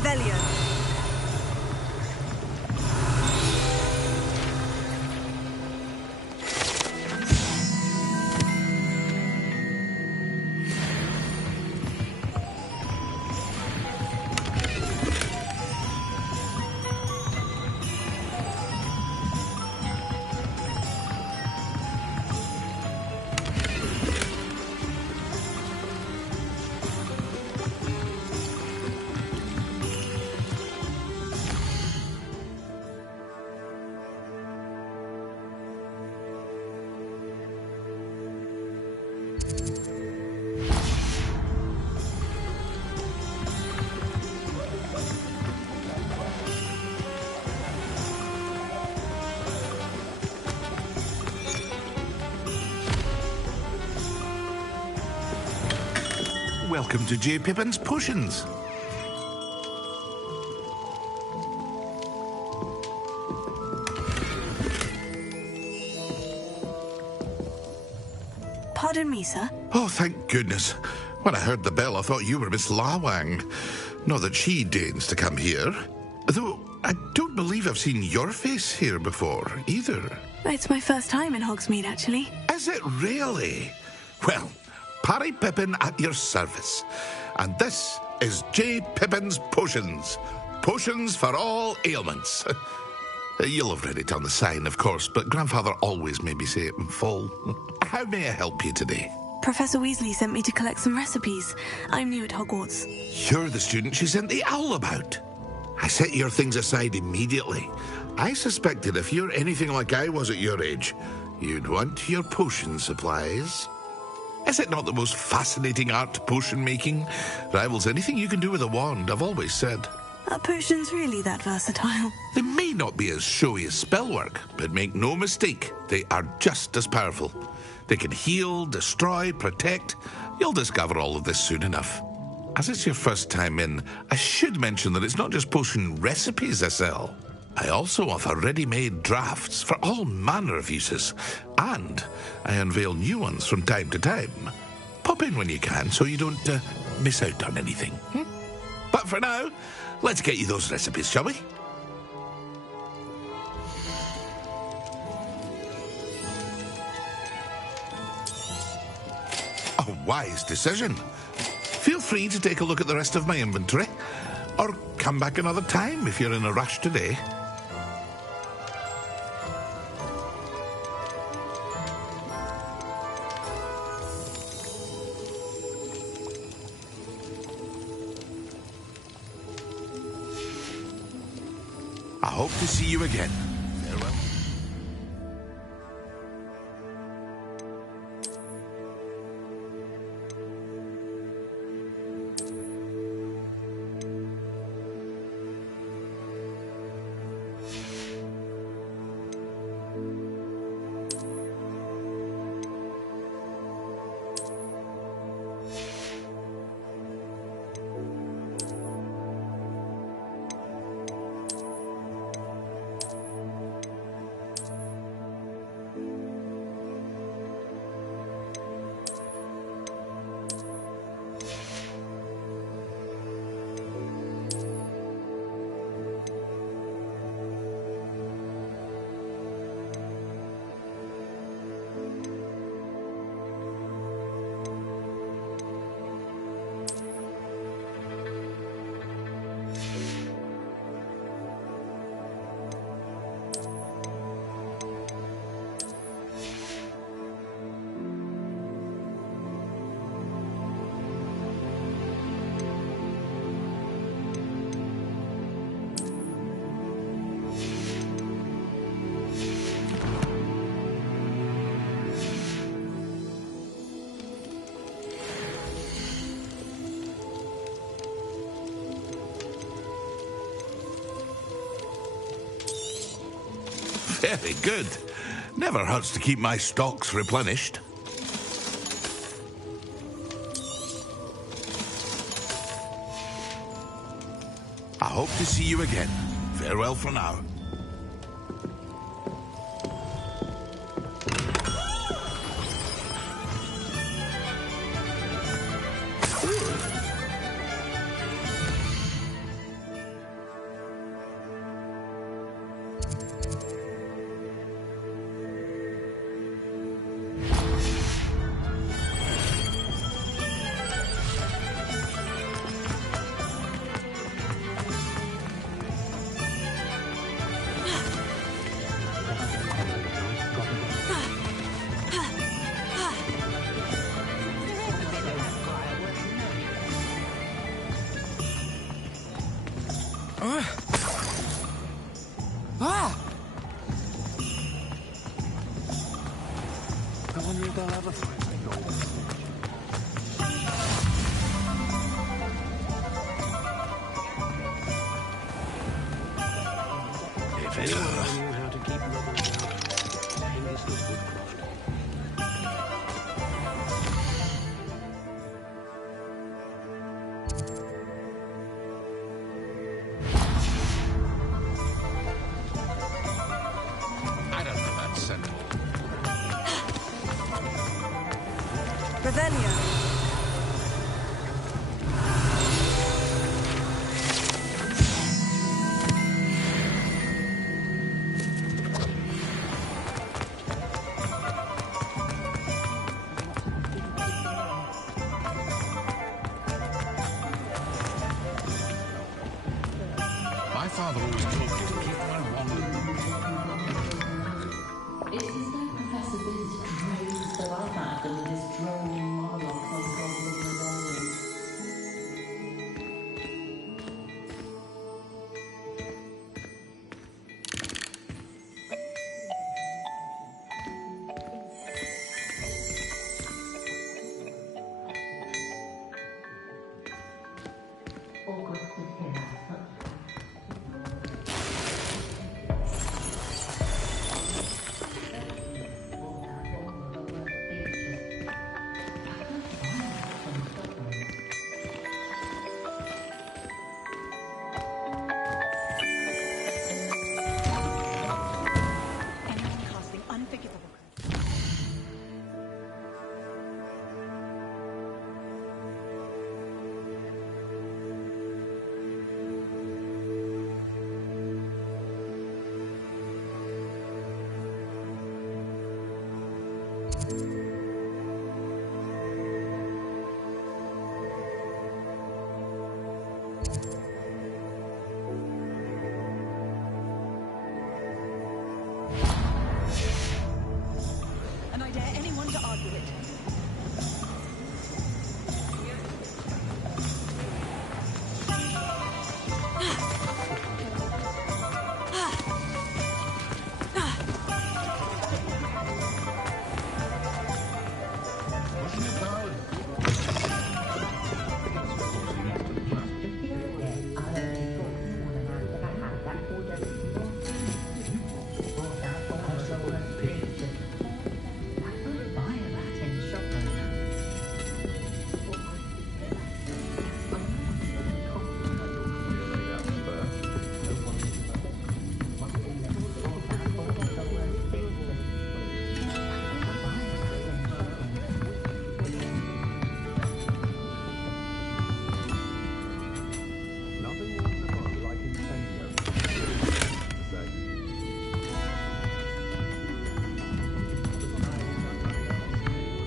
Revelio. Welcome to J. Pippin's Potions. Pardon me, sir. Oh, thank goodness. When I heard the bell, I thought you were Miss Lawang. Not that she deigns to come here. Though, I don't believe I've seen your face here before, either. It's my first time in Hogsmeade, actually. Is it really? Well, Parry Pippin at your service. And this is J. Pippin's Potions. Potions for all ailments. You'll have read it on the sign, of course, but Grandfather always made me say it in full. How may I help you today? Professor Weasley sent me to collect some recipes. I'm new at Hogwarts. You're the student she sent the owl about. I set your things aside immediately. I suspected if you're anything like I was at your age, you'd want your potion supplies. Is it not the most fascinating art, potion making? Rivals anything you can do with a wand, I've always said. Are potions really that versatile? They may not be as showy as spellwork, but make no mistake, they are just as powerful. They can heal, destroy, protect. You'll discover all of this soon enough. As it's your first time in, I should mention that it's not just potion recipes I sell. I also offer ready-made drafts for all manner of uses, and I unveil new ones from time to time. Pop in when you can so you don't miss out on anything. But for now, let's get you those recipes, shall we? A wise decision. Feel free to take a look at the rest of my inventory, or come back another time if you're in a rush today. I hope to see you again. Farewell. Very good. Never hurts to keep my stocks replenished. I hope to see you again. Farewell for now. If anyone knew how to keep mothers out, Angus was Woodcroft. I don't know that simple. Revelio. My father always told me to keep my wandering. It is no Professor Biz to praise the life after with his droning monologues on problems and revolving. Awkward to hear that such. Anyone casting unforgivable. And I dare anyone to argue it.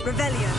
Revelio.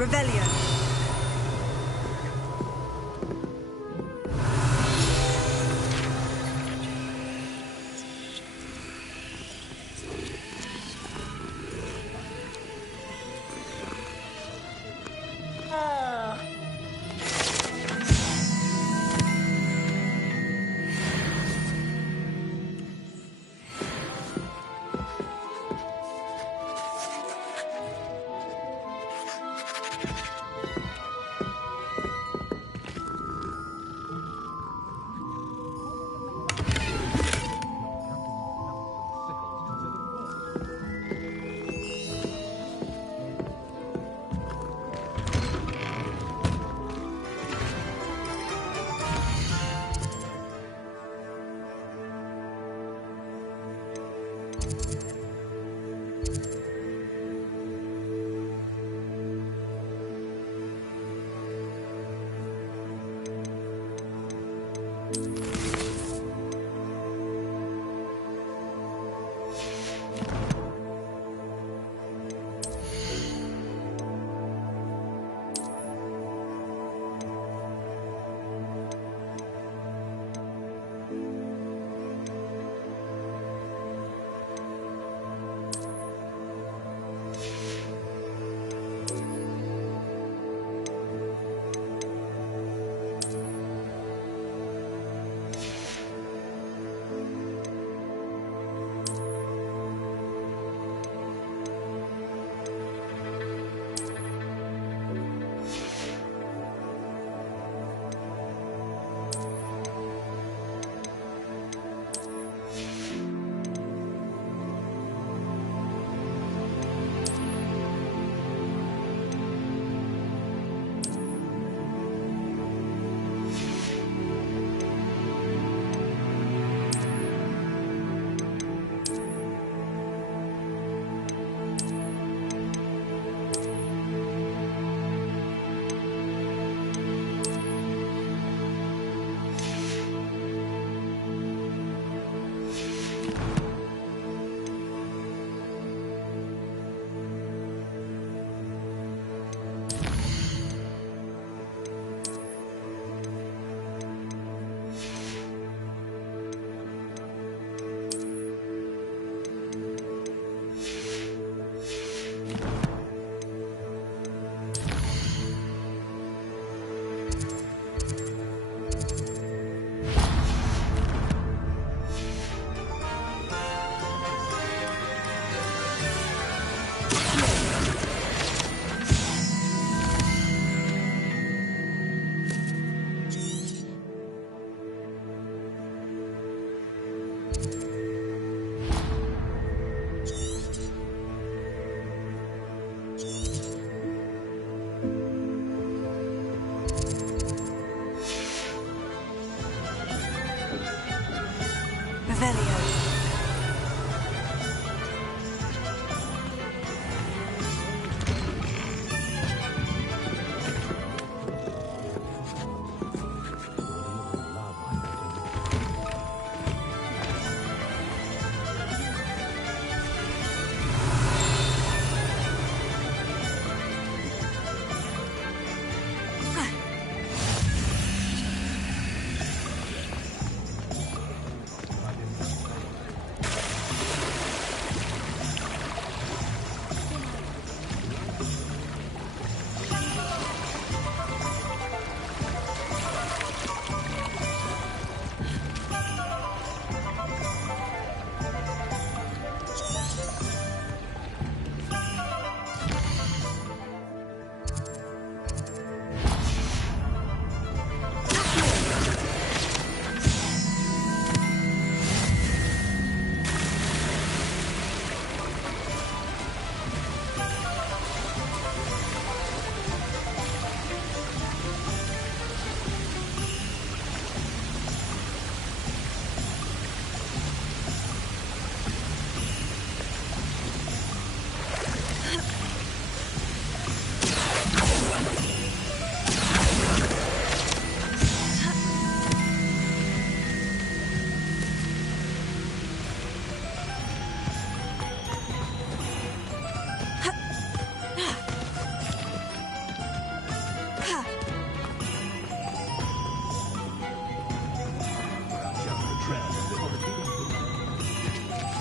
Revelio.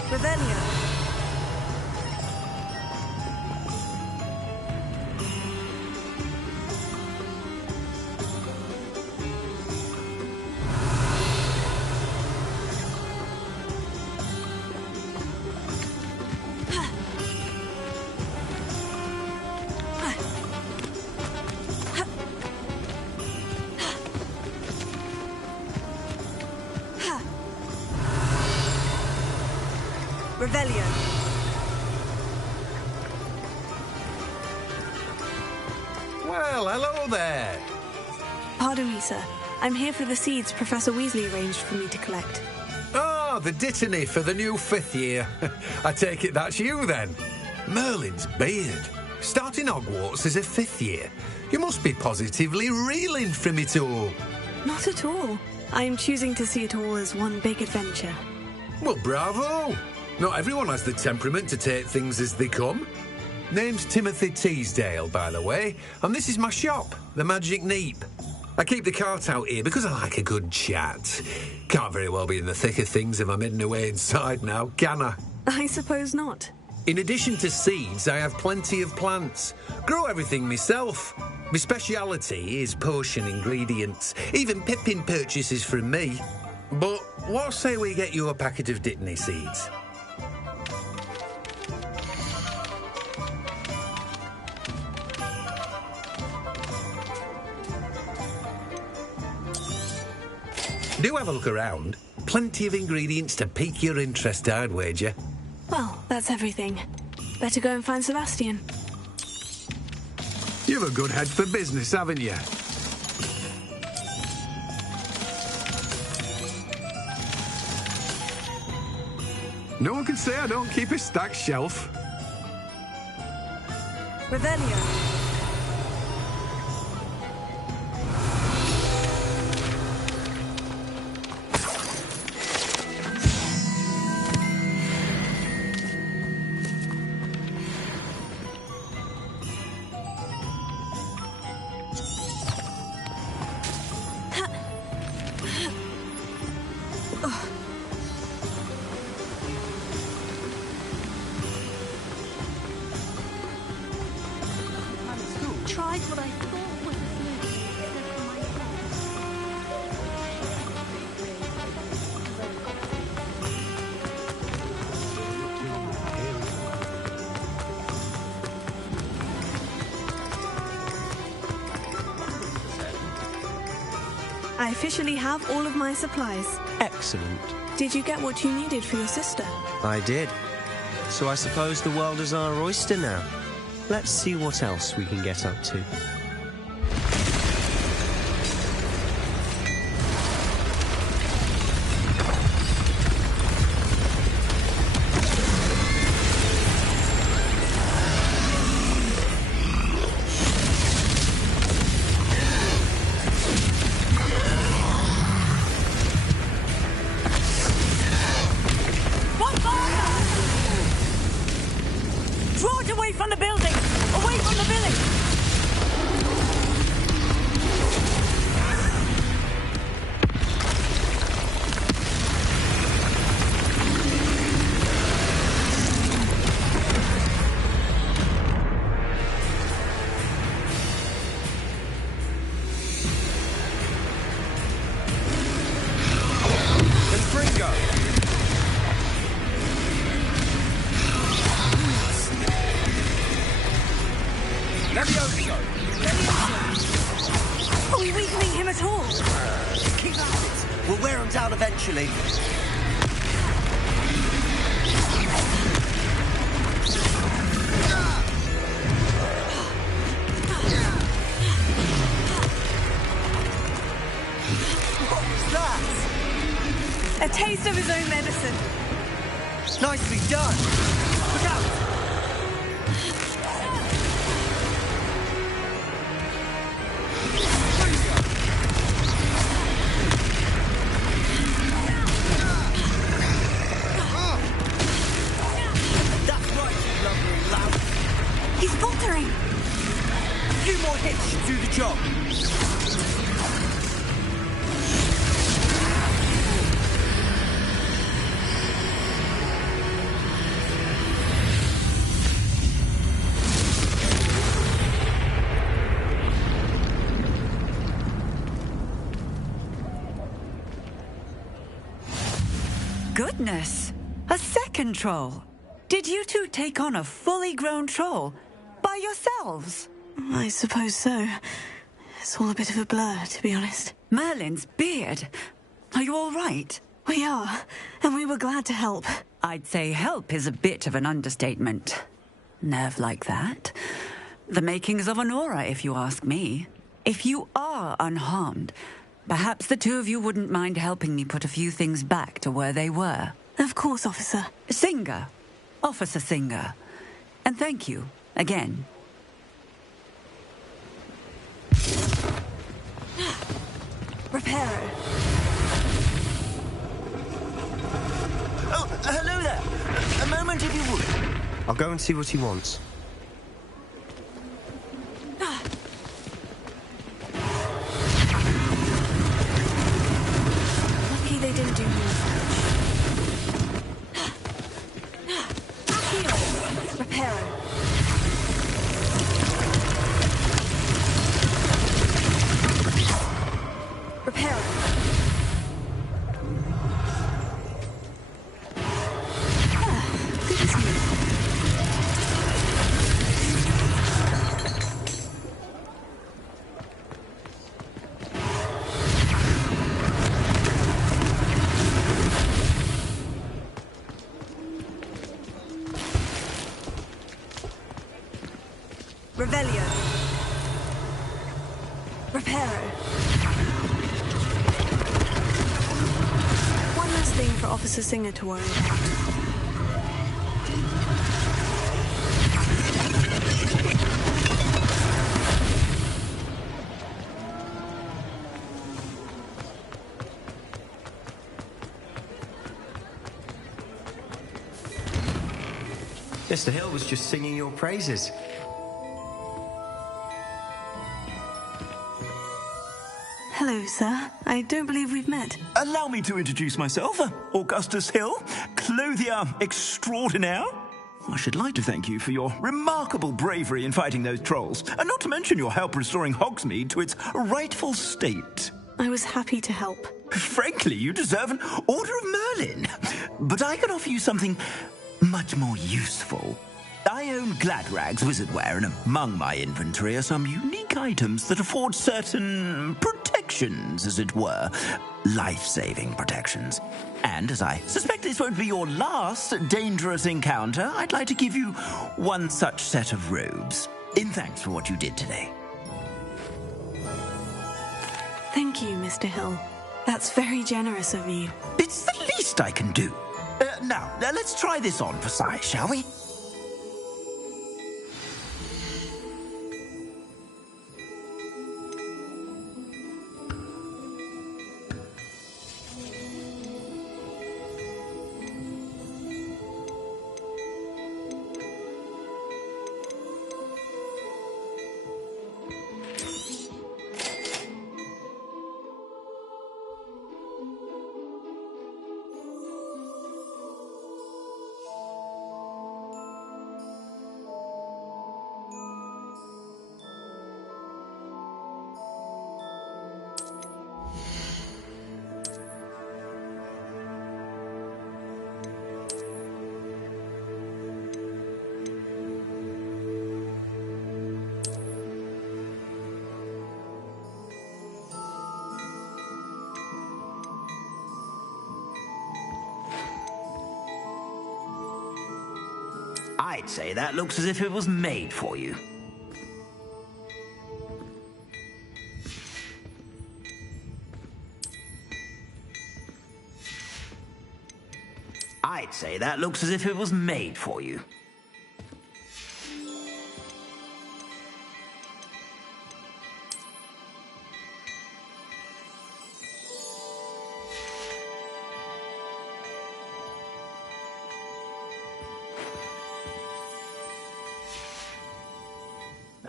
Revelio. Revelio. Well, hello there. Pardon me, sir. I'm here for the seeds Professor Weasley arranged for me to collect. Oh, the dittany for the new 5th year. I take it that's you, then. Merlin's beard. Starting Hogwarts as a 5th year. You must be positively reeling from it all. Not at all. I am choosing to see it all as one big adventure. Well, bravo. Not everyone has the temperament to take things as they come. Name's Timothy Teasdale, by the way, and this is my shop, the Magic Neep. I keep the cart out here because I like a good chat. Can't very well be in the thick of things if I'm hidden away inside now, can I? I suppose not. In addition to seeds, I have plenty of plants. Grow everything myself. My speciality is potion ingredients. Even Pippin purchases from me. But what say we get you a packet of dittany seeds? Do have a look around. Plenty of ingredients to pique your interest, I'd wager. Well, that's everything. Better go and find Sebastian. You've a good head for business, haven't you? No one can say I don't keep a stacked shelf. Revelio. Tried what I thought was a solution, except for myself. I officially have all of my supplies. Excellent. Did you get what you needed for your sister? I did. So I suppose the world is our oyster now. Let's see what else we can get up to. Draw it away from the building! Away from the village! Are we weakening him at all? Keep at it. We'll wear him down eventually. What was that? A taste of his own medicine. Nicely done. Look out! He's faltering. A few more hits should do the job. goodness! A second troll! Did you two take on a fully grown troll? By yourselves? I suppose so. It's all a bit of a blur, to be honest. Merlin's beard! Are you all right? We are, and we were glad to help. I'd say help is a bit of an understatement. Nerve like that. The makings of an aura, if you ask me. If you are unharmed, perhaps the two of you wouldn't mind helping me put a few things back to where they were. Of course, officer. Singer. Officer Singer. And thank you, again. Reparo. Oh, hello there. A moment, if you would. I'll go and see what he wants. Lucky they didn't do more. Reparo. Reparo. Goodness me. Revelio. Reparo. One last thing for Officer Singer to worry about. Mr. Hill was just singing your praises. Hello, sir. I don't believe we've met. Allow me to introduce myself, Augustus Hill, clothier extraordinaire. I should like to thank you for your remarkable bravery in fighting those trolls, and not to mention your help restoring Hogsmeade to its rightful state. I was happy to help. Frankly, you deserve an Order of Merlin. But I can offer you something much more useful. I own Gladrag's wizardware, and among my inventory are some unique items that afford certain protections, as it were. Life-saving protections. And as I suspect this won't be your last dangerous encounter, I'd like to give you one such set of robes, in thanks for what you did today. Thank you, Mr. Hill. That's very generous of you. It's the least I can do. Now, let's try this on for size, shall we? I'd say that looks as if it was made for you. I'd say that looks as if it was made for you.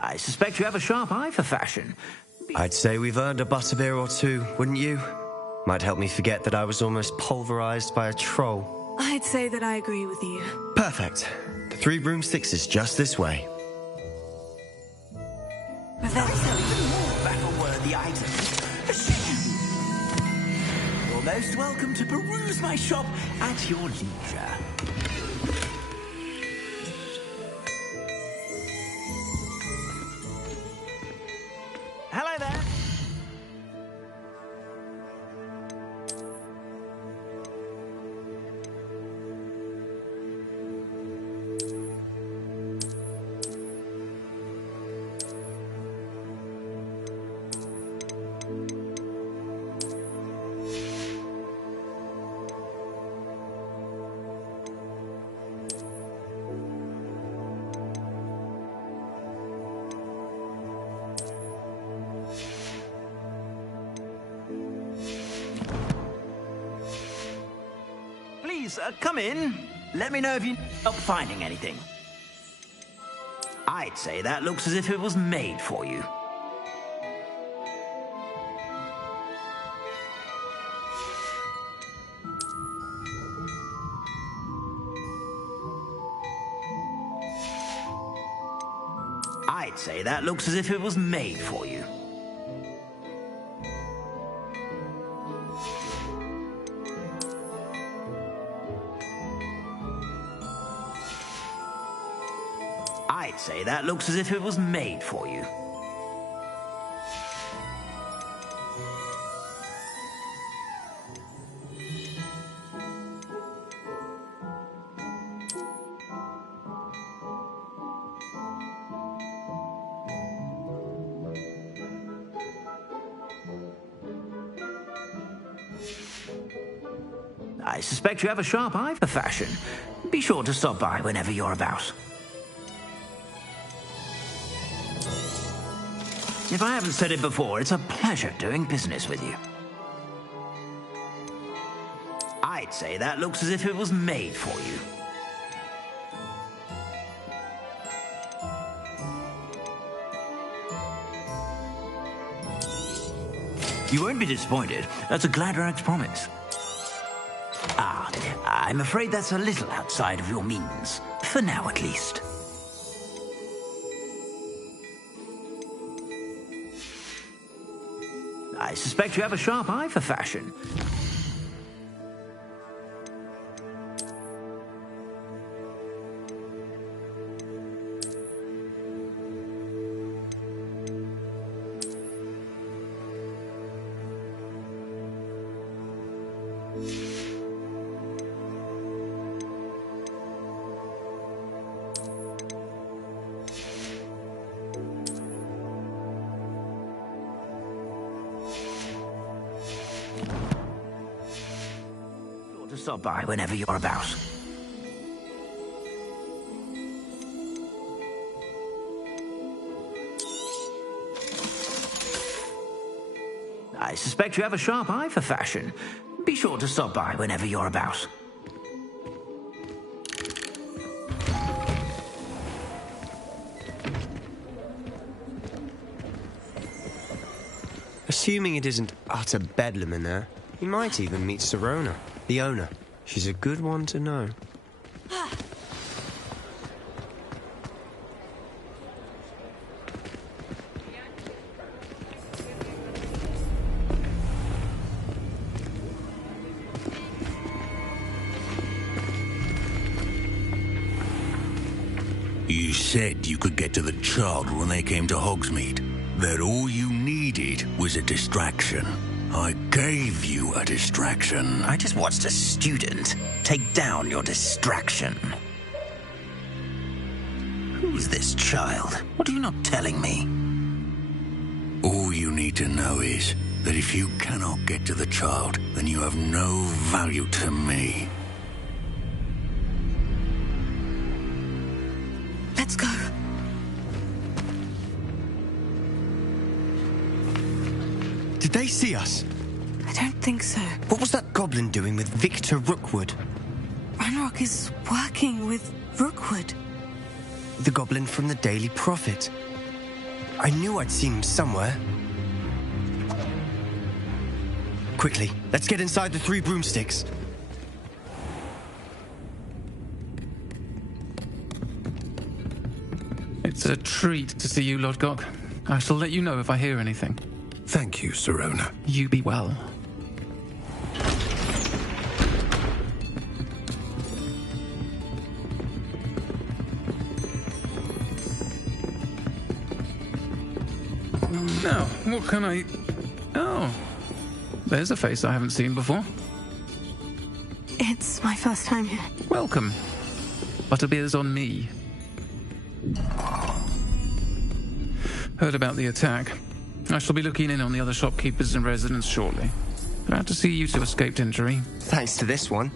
I suspect you have a sharp eye for fashion. I'd say we've earned a butterbeer or two, wouldn't you? Might help me forget that I was almost pulverized by a troll. I'd say that I agree with you. Perfect. The 3 broomsticks is just this way. Battle-worthy items. Well, most welcome to peruse my shop at your leisure. Hello there. Please, come in. Let me know if you help finding anything. I'd say that looks as if it was made for you. I'd say that looks as if it was made for you. I'd say that looks as if it was made for you. I suspect you have a sharp eye for fashion. Be sure to stop by whenever you're about. If I haven't said it before, it's a pleasure doing business with you. I'd say that looks as if it was made for you. You won't be disappointed. That's a Gladrag's promise. Ah, I'm afraid that's a little outside of your means. For now, at least. I suspect you have a sharp eye for fashion. To stop by whenever you're about. I suspect you have a sharp eye for fashion. Be sure to stop by whenever you're about. Assuming it isn't utter bedlam in there, you might even meet Sirona, the owner. She's a good one to know. You said you could get to the child when they came to Hogsmeade. That all you needed was a distraction. I gave you a distraction. I just watched a student take down your distraction. Who's this child? What are you not telling me? All you need to know is that if you cannot get to the child, then you have no value to me. Let's go. Did they see us? I don't think so. What was that goblin doing with Victor Rookwood? Ranrock is working with Rookwood. The goblin from the Daily Prophet. I knew I'd seen him somewhere. Quickly, let's get inside the Three Broomsticks. It's a treat to see you, Lodgok. I shall let you know if I hear anything. Thank you, Sirona. You be well. Now, what can I... Oh, there's a face I haven't seen before. It's my first time here. Welcome. Butterbeer's on me. Heard about the attack. I shall be looking in on the other shopkeepers and residents shortly. Glad to see you two escaped injury. Thanks to this one.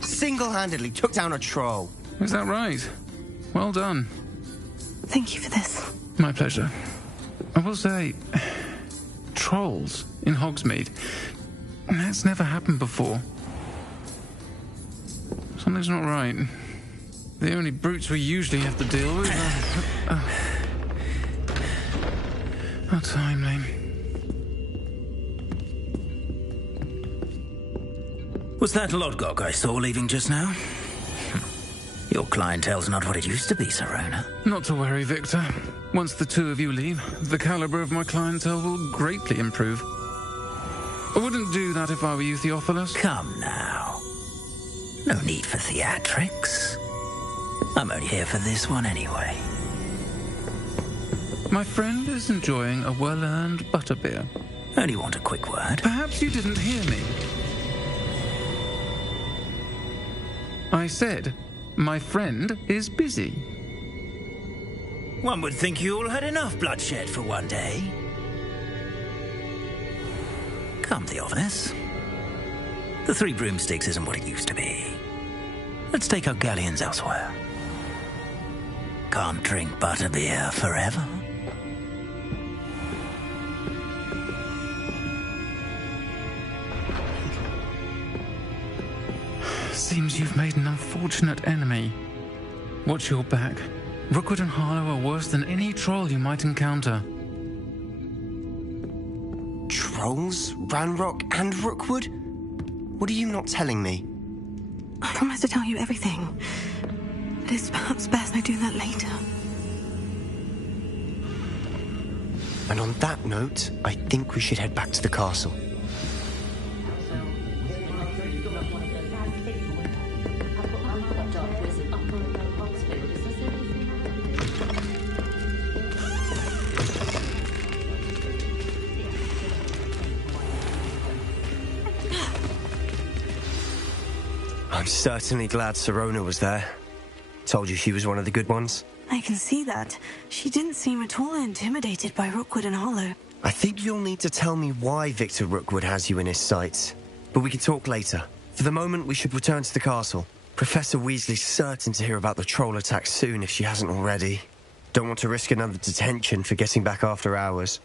Single-handedly took down a troll. Is that right? Well done. Thank you for this. My pleasure. I will say, trolls in Hogsmeade. That's never happened before. Something's not right. The only brutes we usually have to deal with are... How timely. Was that Lodgok I saw leaving just now? Your clientele's not what it used to be, Sirona. Not to worry, Victor. Once the two of you leave, the caliber of my clientele will greatly improve. I wouldn't do that if I were you, Theophilus. Come now. No need for theatrics. I'm only here for this one anyway. My friend is enjoying a well-earned butterbeer. Only want a quick word. Perhaps you didn't hear me. I said, my friend is busy. One would think you all had enough bloodshed for one day. Come, Theophilus. The Three Broomsticks isn't what it used to be. Let's take our galleons elsewhere. Can't drink butterbeer forever. Seems you've made an unfortunate enemy. Watch your back. Rookwood and Harlow are worse than any troll you might encounter. Trolls? Ranrock and Rookwood? What are you not telling me? I promise to tell you everything. But it's perhaps best I do that later. And on that note, I think we should head back to the castle. I'm certainly glad Sirona was there. Told you she was one of the good ones. I can see that. She didn't seem at all intimidated by Rookwood and Harlow. I think you'll need to tell me why Victor Rookwood has you in his sights. But we can talk later. For the moment, we should return to the castle. Professor Weasley's certain to hear about the troll attack soon if she hasn't already. Don't want to risk another detention for getting back after hours.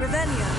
Revelio.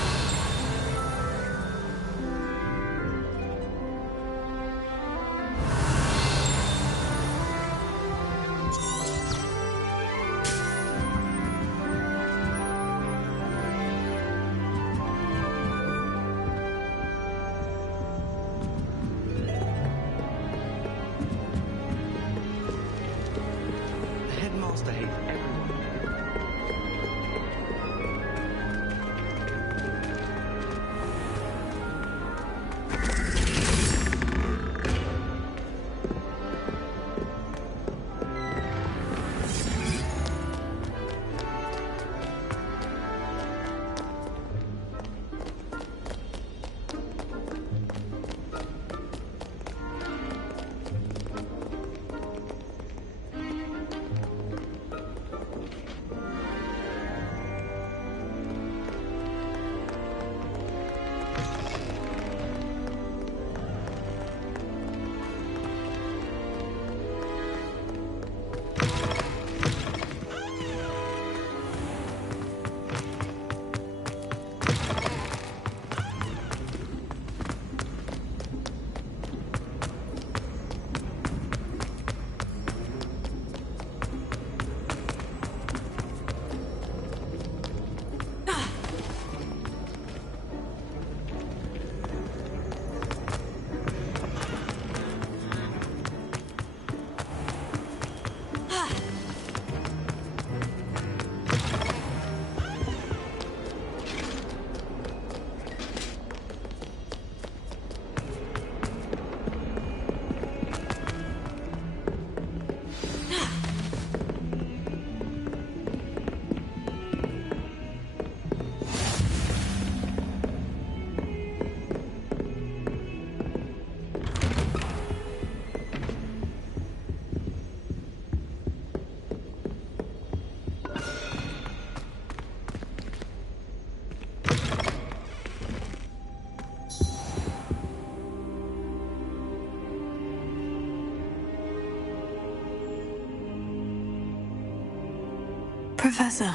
Professor,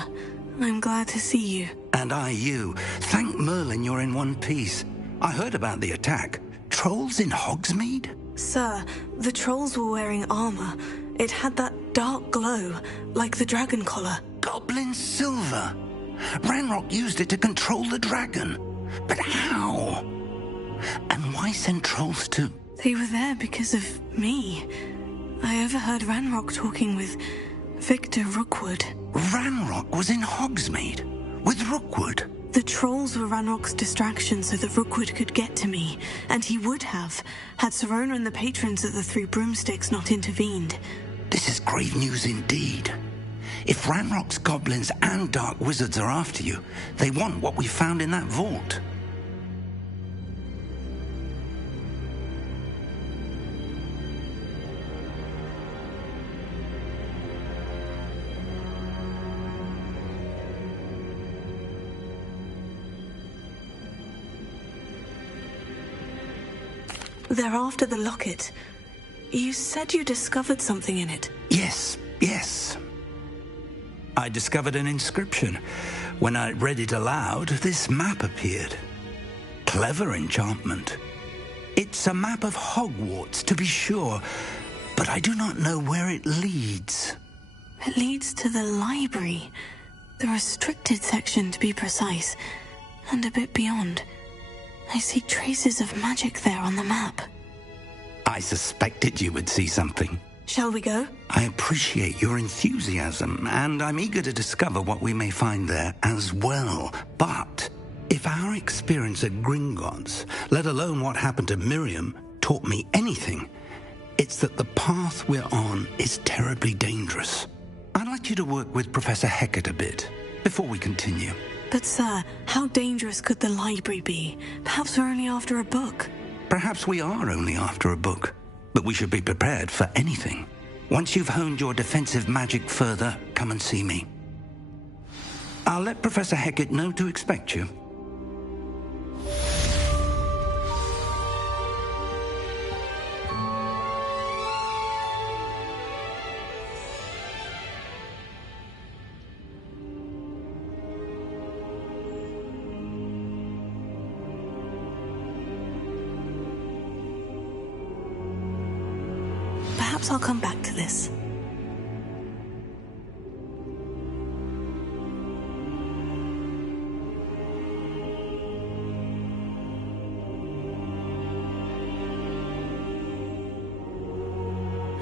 I'm glad to see you. And I you. Thank Merlin you're in one piece. I heard about the attack. Trolls in Hogsmeade? Sir, the trolls were wearing armor. It had that dark glow, like the dragon collar. Goblin silver. Ranrock used it to control the dragon. But how? And why send trolls too? They were there because of me. I overheard Ranrock talking with Victor Rookwood. Ranrock was in Hogsmeade with Rookwood. The trolls were Ranrock's distraction so that Rookwood could get to me, and he would have, had Sirona and the patrons of the Three Broomsticks not intervened. This is grave news indeed. If Ranrock's goblins and dark wizards are after you, they want what we found in that vault. They're after the locket. You said you discovered something in it. Yes. I discovered an inscription. When I read it aloud, this map appeared. Clever enchantment. It's a map of Hogwarts, to be sure, but I do not know where it leads. It leads to the library. The restricted section, to be precise, and a bit beyond. I see traces of magic there on the map. I suspected you would see something. Shall we go? I appreciate your enthusiasm, and I'm eager to discover what we may find there as well. But if our experience at Gringotts, let alone what happened to Miriam, taught me anything, it's that the path we're on is terribly dangerous. I'd like you to work with Professor Hecat a bit before we continue. But, sir, how dangerous could the library be? Perhaps we're only after a book. Perhaps we are only after a book, but we should be prepared for anything. Once you've honed your defensive magic further, come and see me. I'll let Professor Hecat know to expect you. Perhaps I'll come back to this.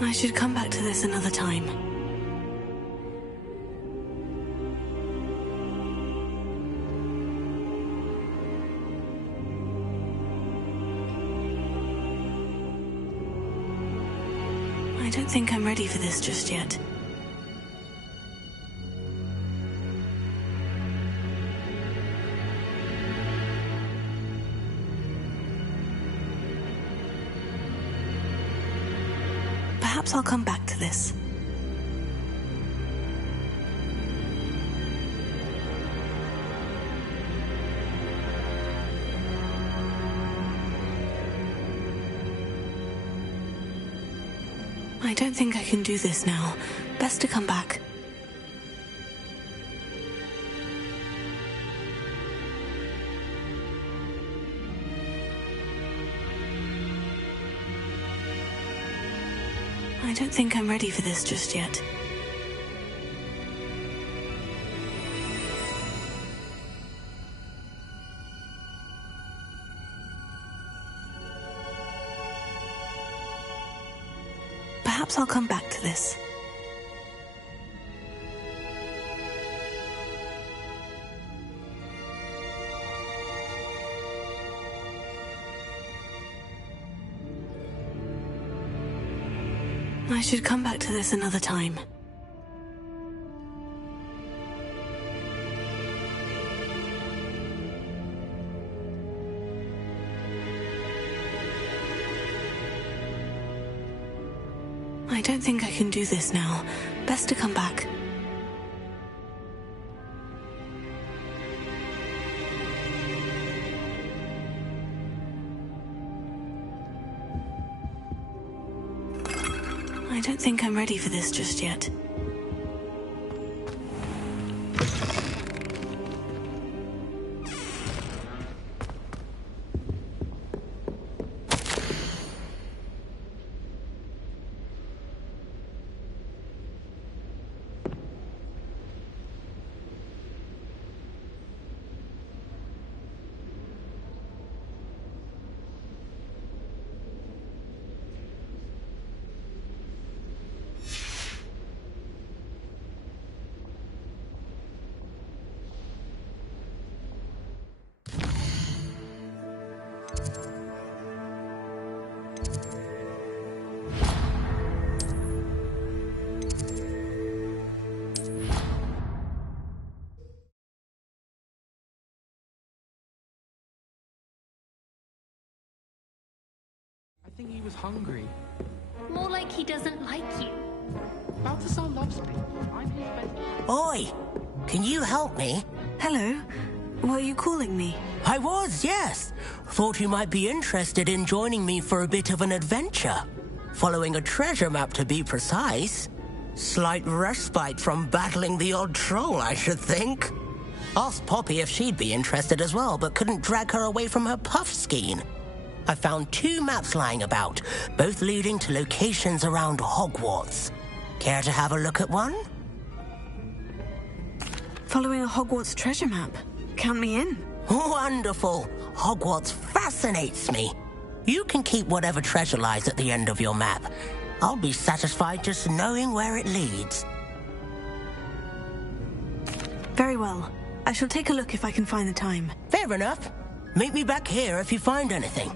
I should come back to this another time. I don't think I'm ready for this just yet. Perhaps I'll come back to this. I don't think I can do this now. Best to come back. I don't think I'm ready for this just yet. Perhaps I'll come back to this. I should come back to this another time. I don't think I can do this now. Best to come back. I don't think I'm ready for this just yet. think he was hungry. More like he doesn't like you. Balthazar loves me. I'm his best friend. Oi! Can you help me? Hello? Were you calling me? I was, yes. Thought you might be interested in joining me for a bit of an adventure. Following a treasure map, to be precise. Slight respite from battling the odd troll, I should think. Asked Poppy if she'd be interested as well, but couldn't drag her away from her puff skein. I found 2 maps lying about, both leading to locations around Hogwarts. Care to have a look at one? Following a Hogwarts treasure map. Count me in. Wonderful. Hogwarts fascinates me. You can keep whatever treasure lies at the end of your map. I'll be satisfied just knowing where it leads. Very well. I shall take a look if I can find the time. Fair enough. Meet me back here if you find anything.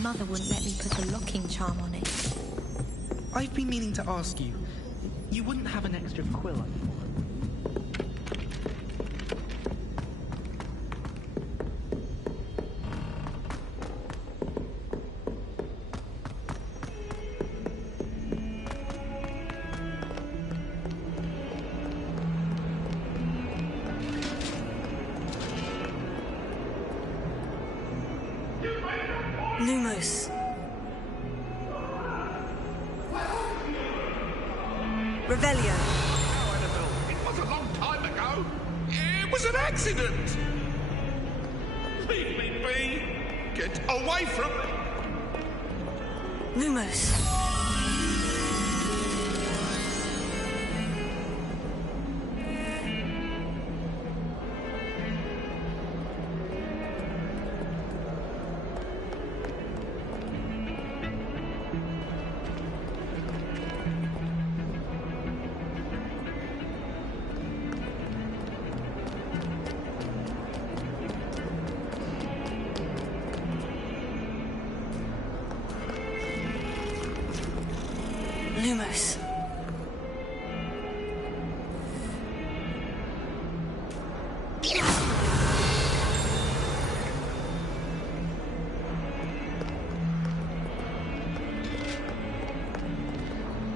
Mother wouldn't let me put a locking charm on it. I've been meaning to ask you. You wouldn't have an extra quill, I thought. Lumos. Revelio. It was a long time ago. It was an accident. Leave me be. Get away from me. Lumos. Lumos.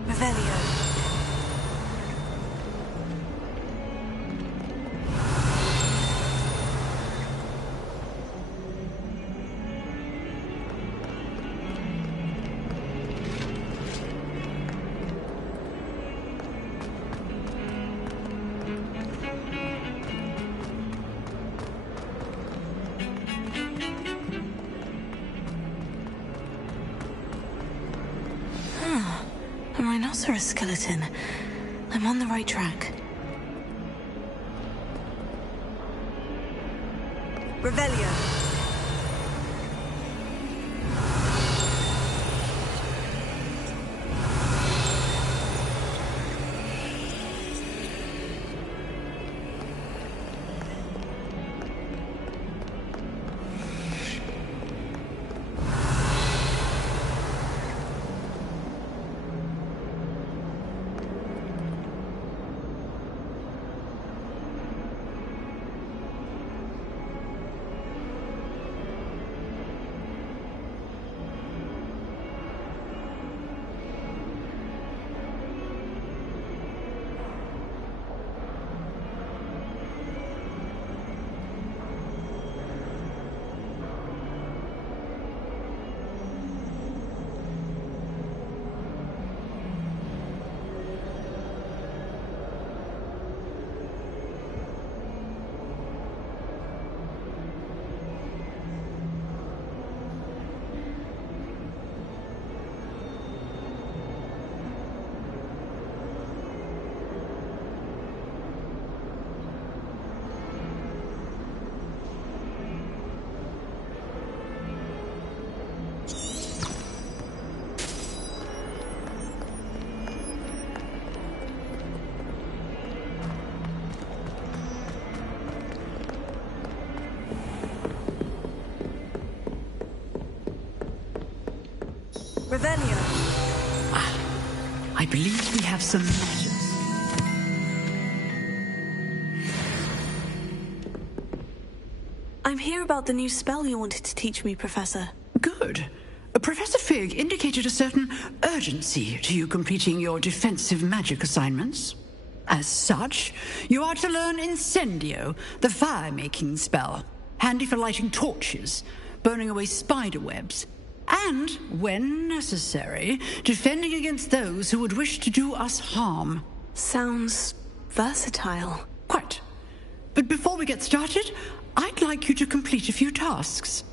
Revelio. A rhinoceros skeleton. I'm on the right track. Revelio. Revelio. I believe we have some matters. I'm here about the new spell you wanted to teach me, Professor. Good. Professor Fig indicated a certain urgency to you completing your defensive magic assignments. As such, you are to learn Incendio, the fire-making spell, handy for lighting torches, burning away spider webs, and, when necessary, defending against those who would wish to do us harm. Sounds versatile. Quite. But before we get started, I'd like you to complete a few tasks.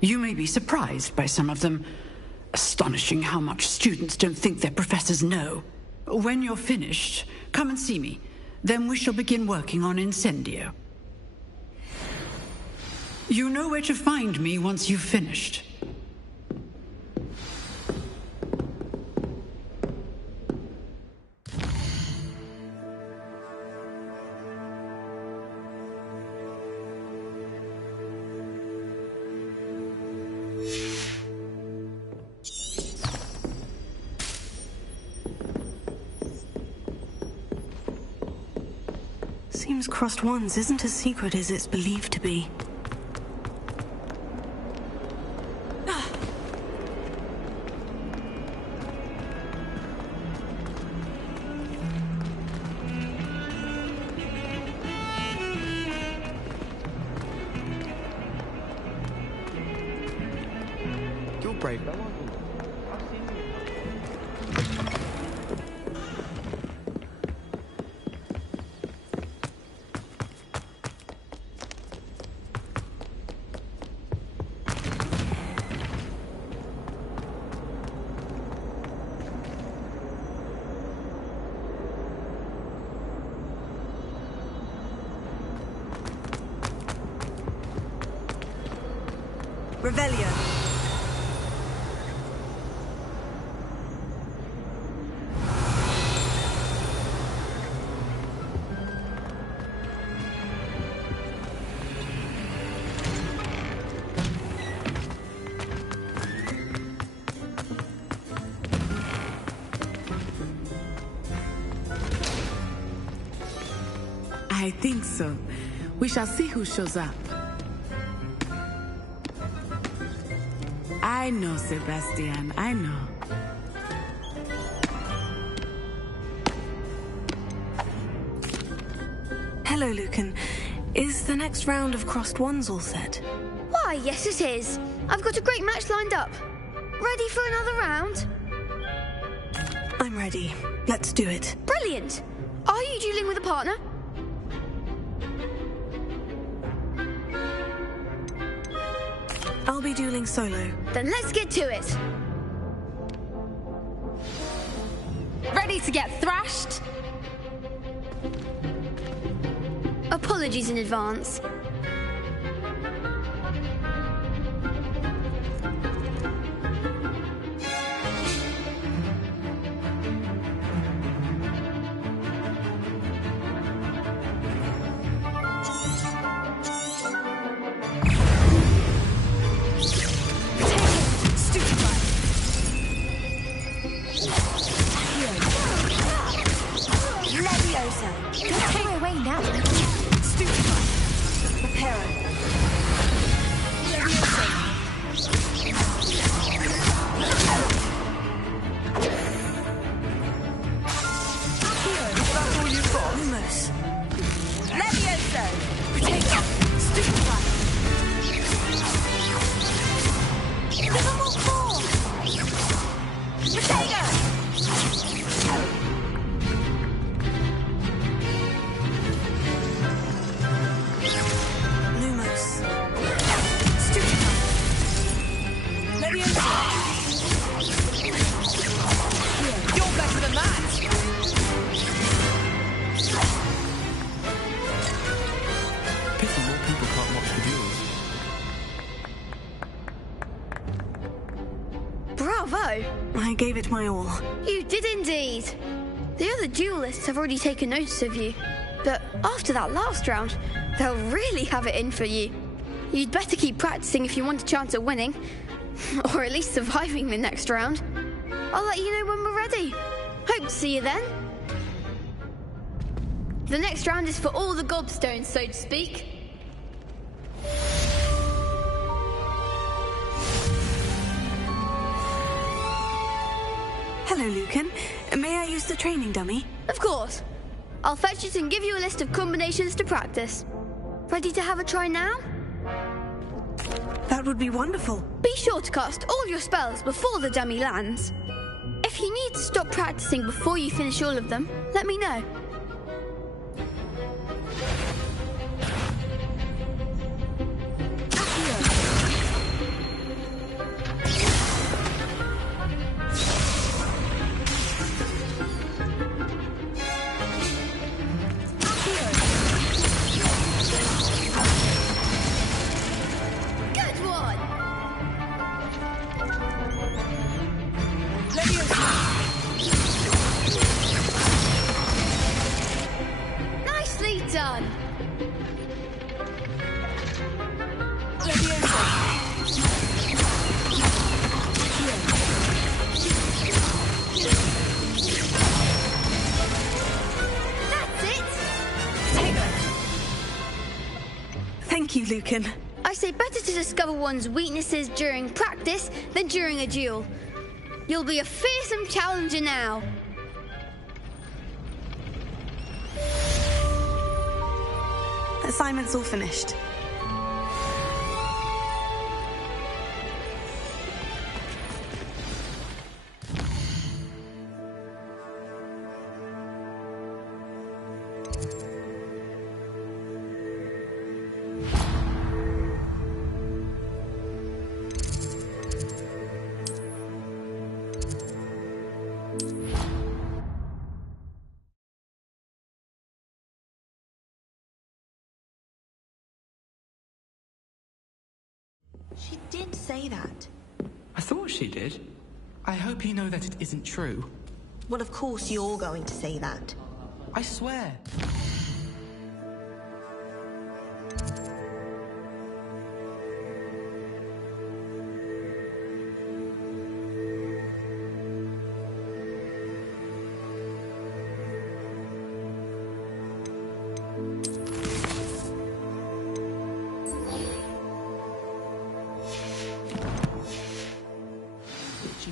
You may be surprised by some of them. Astonishing how much students don't think their professors know. When you're finished, come and see me. Then we shall begin working on Incendio. You know where to find me once you've finished. Seems Crossed Wands isn't as secret as it's believed to be. You're brave, though, aren't you? Revelio. I think so. We shall see who shows up. I know, Sebastian, I know. Hello, Lucan. Is the next round of Crossed Wands all set? Why, yes it is. I've got a great match lined up. Ready for another round? I'm ready. Let's do it. Brilliant. Are you dueling with a partner? I'll be dueling solo. Then let's get to it. Ready to get thrashed? Apologies in advance. I gave it my all. You did indeed. The other duelists have already taken notice of you, but after that last round, they'll really have it in for you. You'd better keep practicing if you want a chance at winning, or at least surviving the next round. I'll let you know when we're ready. Hope to see you then. The next round is for all the gobstones, so to speak. Hello, Lucan. May I use the training dummy? Of course. I'll fetch it and give you a list of combinations to practice. Ready to have a try now? That would be wonderful. Be sure to cast all your spells before the dummy lands. If you need to stop practicing before you finish all of them, let me know. Thank you, Lucan. I say better to discover one's weaknesses during practice than during a duel. You'll be a fearsome challenger now. Assignment's all finished. She did say that. I thought she did. I hope you know that it isn't true. Well, of course you're going to say that. I swear.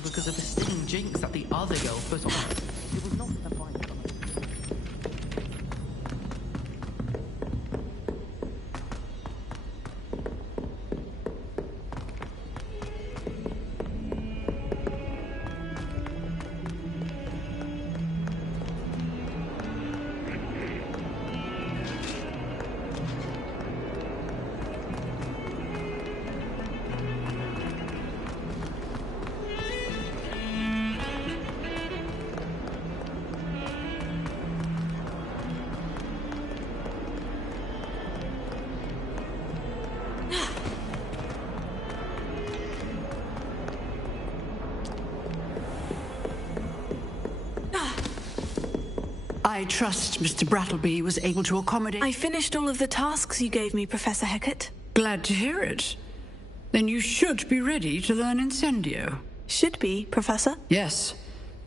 Because of the stinging jinx that the other girl put on. It was not the right color. I trust Mr. Brattleby was able to accommodate... I finished all of the tasks you gave me, Professor Hecat. Glad to hear it. Then you should be ready to learn Incendio. Should be, Professor? Yes.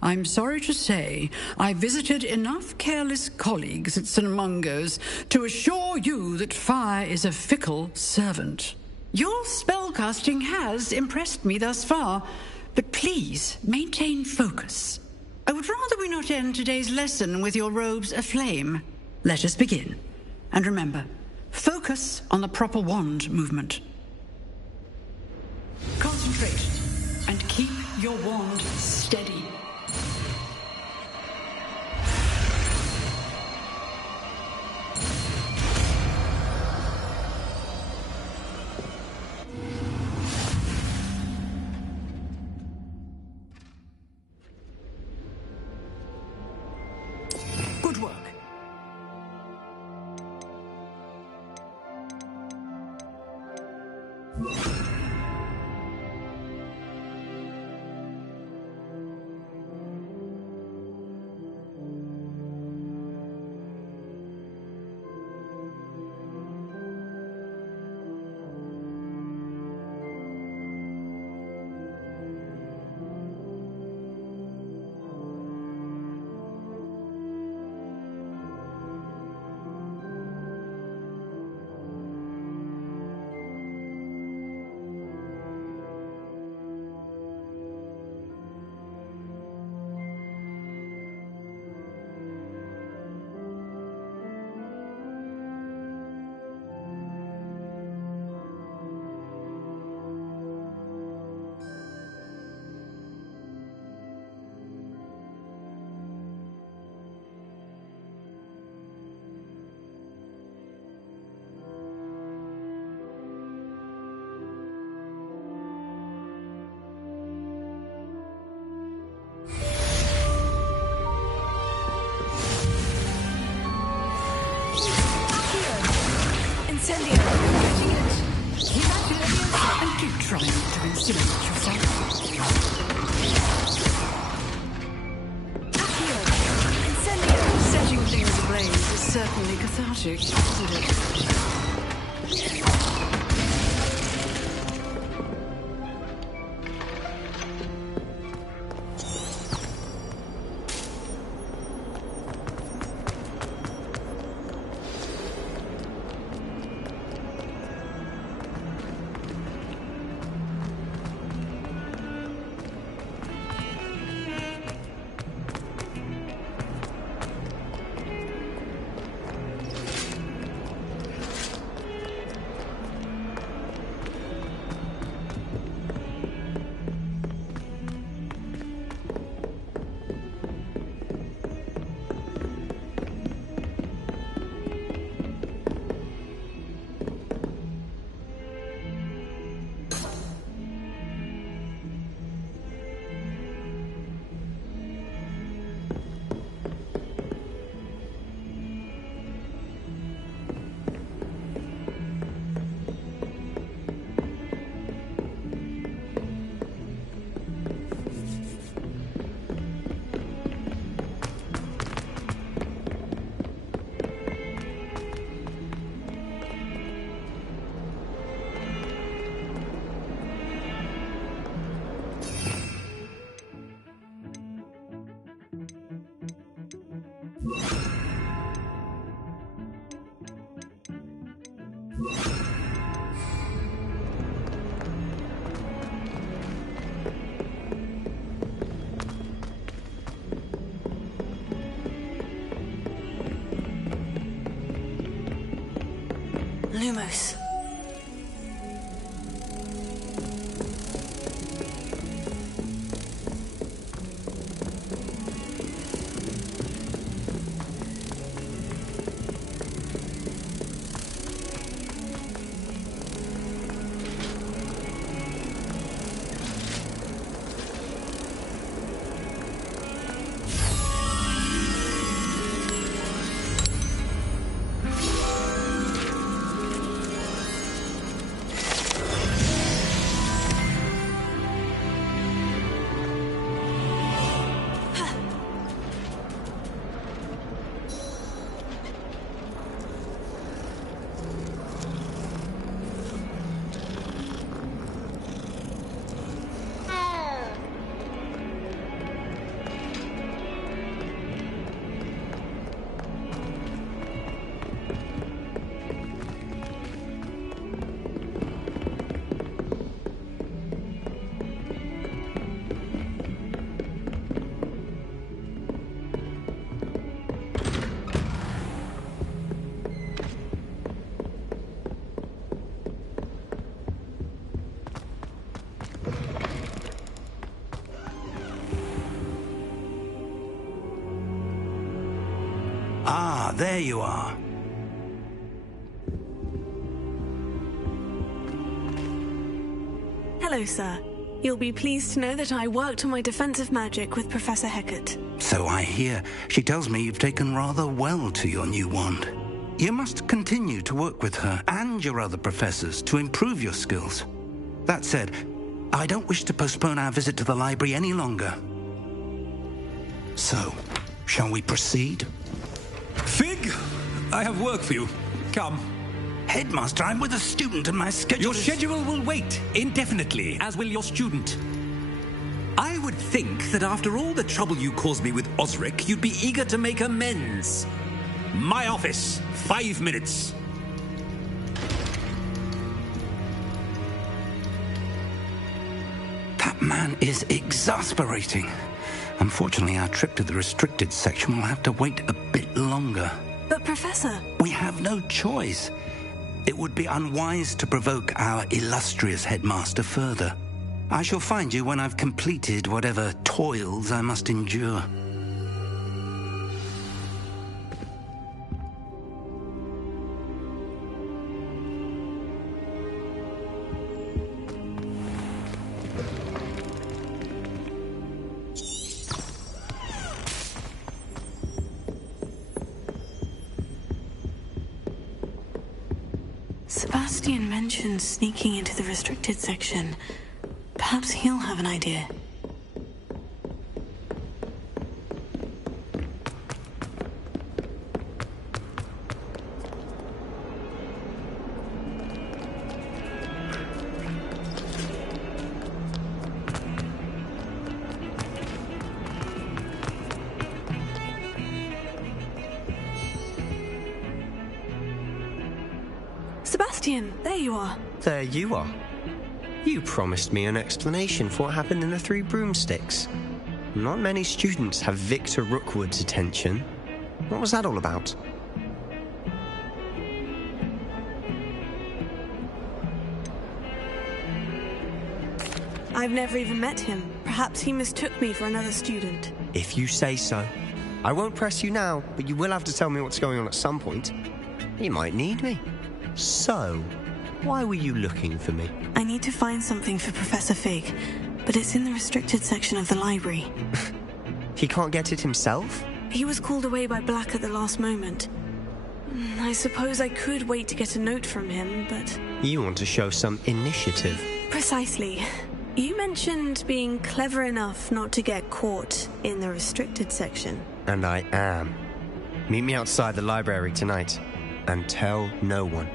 I'm sorry to say I visited enough careless colleagues at St. Mungo's to assure you that fire is a fickle servant. Your spellcasting has impressed me thus far, but please maintain focus. I would rather we not end today's lesson with your robes aflame. Let us begin. And remember, focus on the proper wand movement. Concentrate and keep your wand steady. Good work. Incendio! And keep trying not to incinerate yourself. Incendio! Setting things ablaze is certainly cathartic, isn't it? Lumos. Ah, there you are. Hello, sir. You'll be pleased to know that I worked on my defensive magic with Professor Hecat. So I hear. She tells me you've taken rather well to your new wand. You must continue to work with her and your other professors to improve your skills. That said, I don't wish to postpone our visit to the library any longer. So, shall we proceed? Fig, I have work for you. Come. Headmaster, I'm with a student and my schedule Your schedule will wait indefinitely, as will your student. I would think that after all the trouble you caused me with Osric, you'd be eager to make amends. My office, 5 minutes. That man is exasperating. Unfortunately, our trip to the restricted section will have to wait a bit longer. But, Professor... We have no choice. It would be unwise to provoke our illustrious headmaster further. I shall find you when I've completed whatever toils I must endure. Sebastian mentioned sneaking into the restricted section. Perhaps he'll have an idea. Sebastian, there you are. There you are. You promised me an explanation for what happened in the Three Broomsticks. Not many students have Victor Rookwood's attention. What was that all about? I've never even met him. Perhaps he mistook me for another student. If you say so. I won't press you now, but you will have to tell me what's going on at some point. You might need me. So, why were you looking for me? I need to find something for Professor Fig, but it's in the restricted section of the library. He can't get it himself? He was called away by Black at the last moment. I suppose I could wait to get a note from him, but... You want to show some initiative. Precisely. You mentioned being clever enough not to get caught in the restricted section. And I am. Meet me outside the library tonight, and tell no one.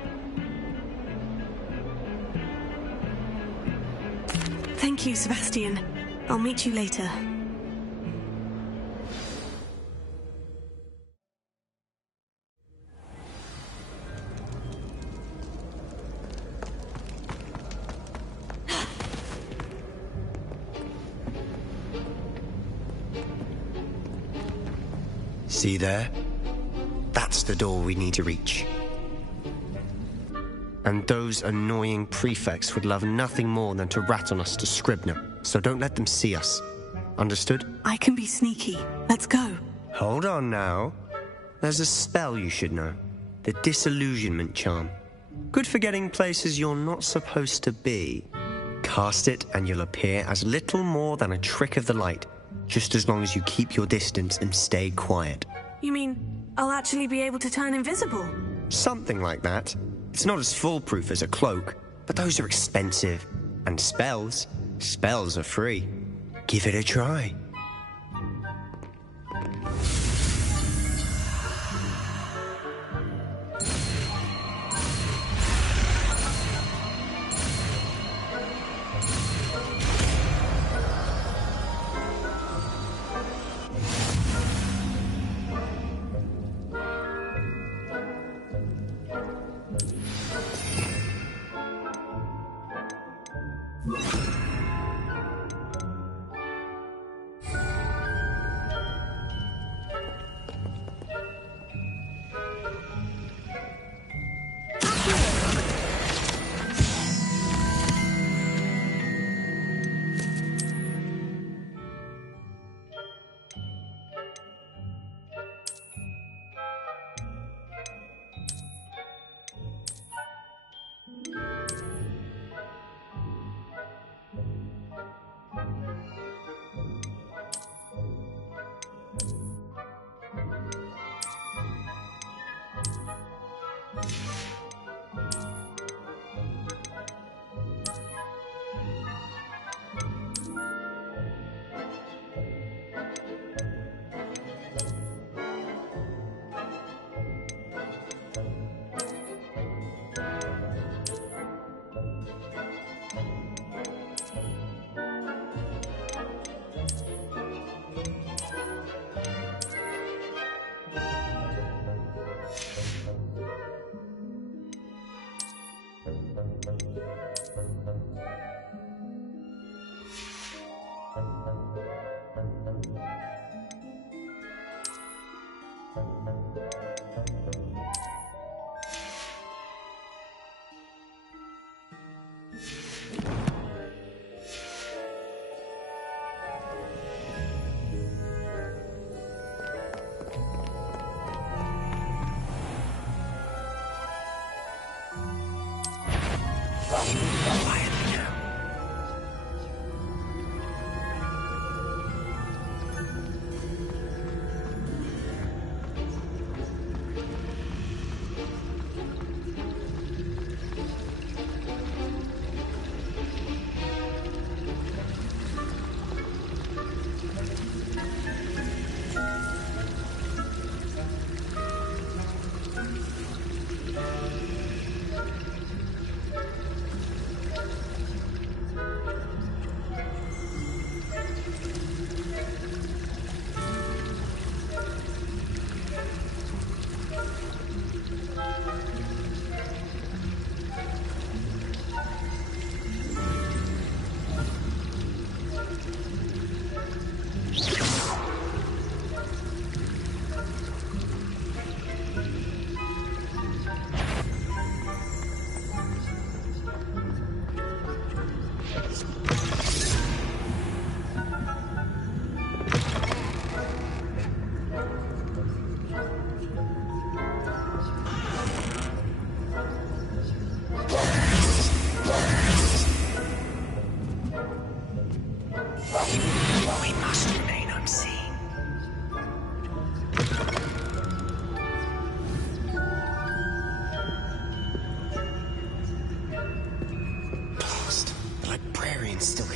Thank you, Sebastian. I'll meet you later. See there? That's the door we need to reach. And those annoying prefects would love nothing more than to rat on us to Scribner, so don't let them see us. Understood? I can be sneaky. Let's go. Hold on now. There's a spell you should know. The Disillusionment Charm. Good for getting places you're not supposed to be. Cast it and you'll appear as little more than a trick of the light, just as long as you keep your distance and stay quiet. You mean I'll actually be able to turn invisible? Something like that. It's not as foolproof as a cloak, but those are expensive. And spells are free. Give it a try.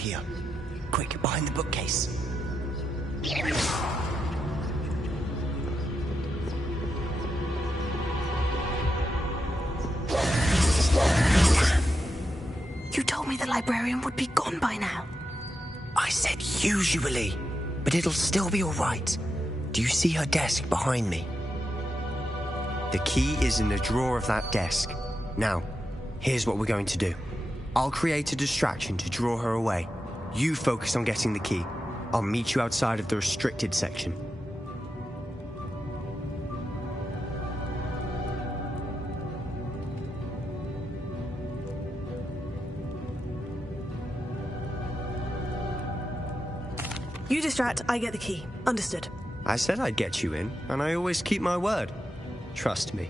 here. Quick, behind the bookcase. You told me the librarian would be gone by now. I said usually, but it'll still be all right. Do you see her desk behind me? The key is in the drawer of that desk. Now, here's what we're going to do. I'll create a distraction to draw her away. You focus on getting the key. I'll meet you outside of the restricted section. You distract, I get the key. Understood. I said I'd get you in, and I always keep my word. Trust me.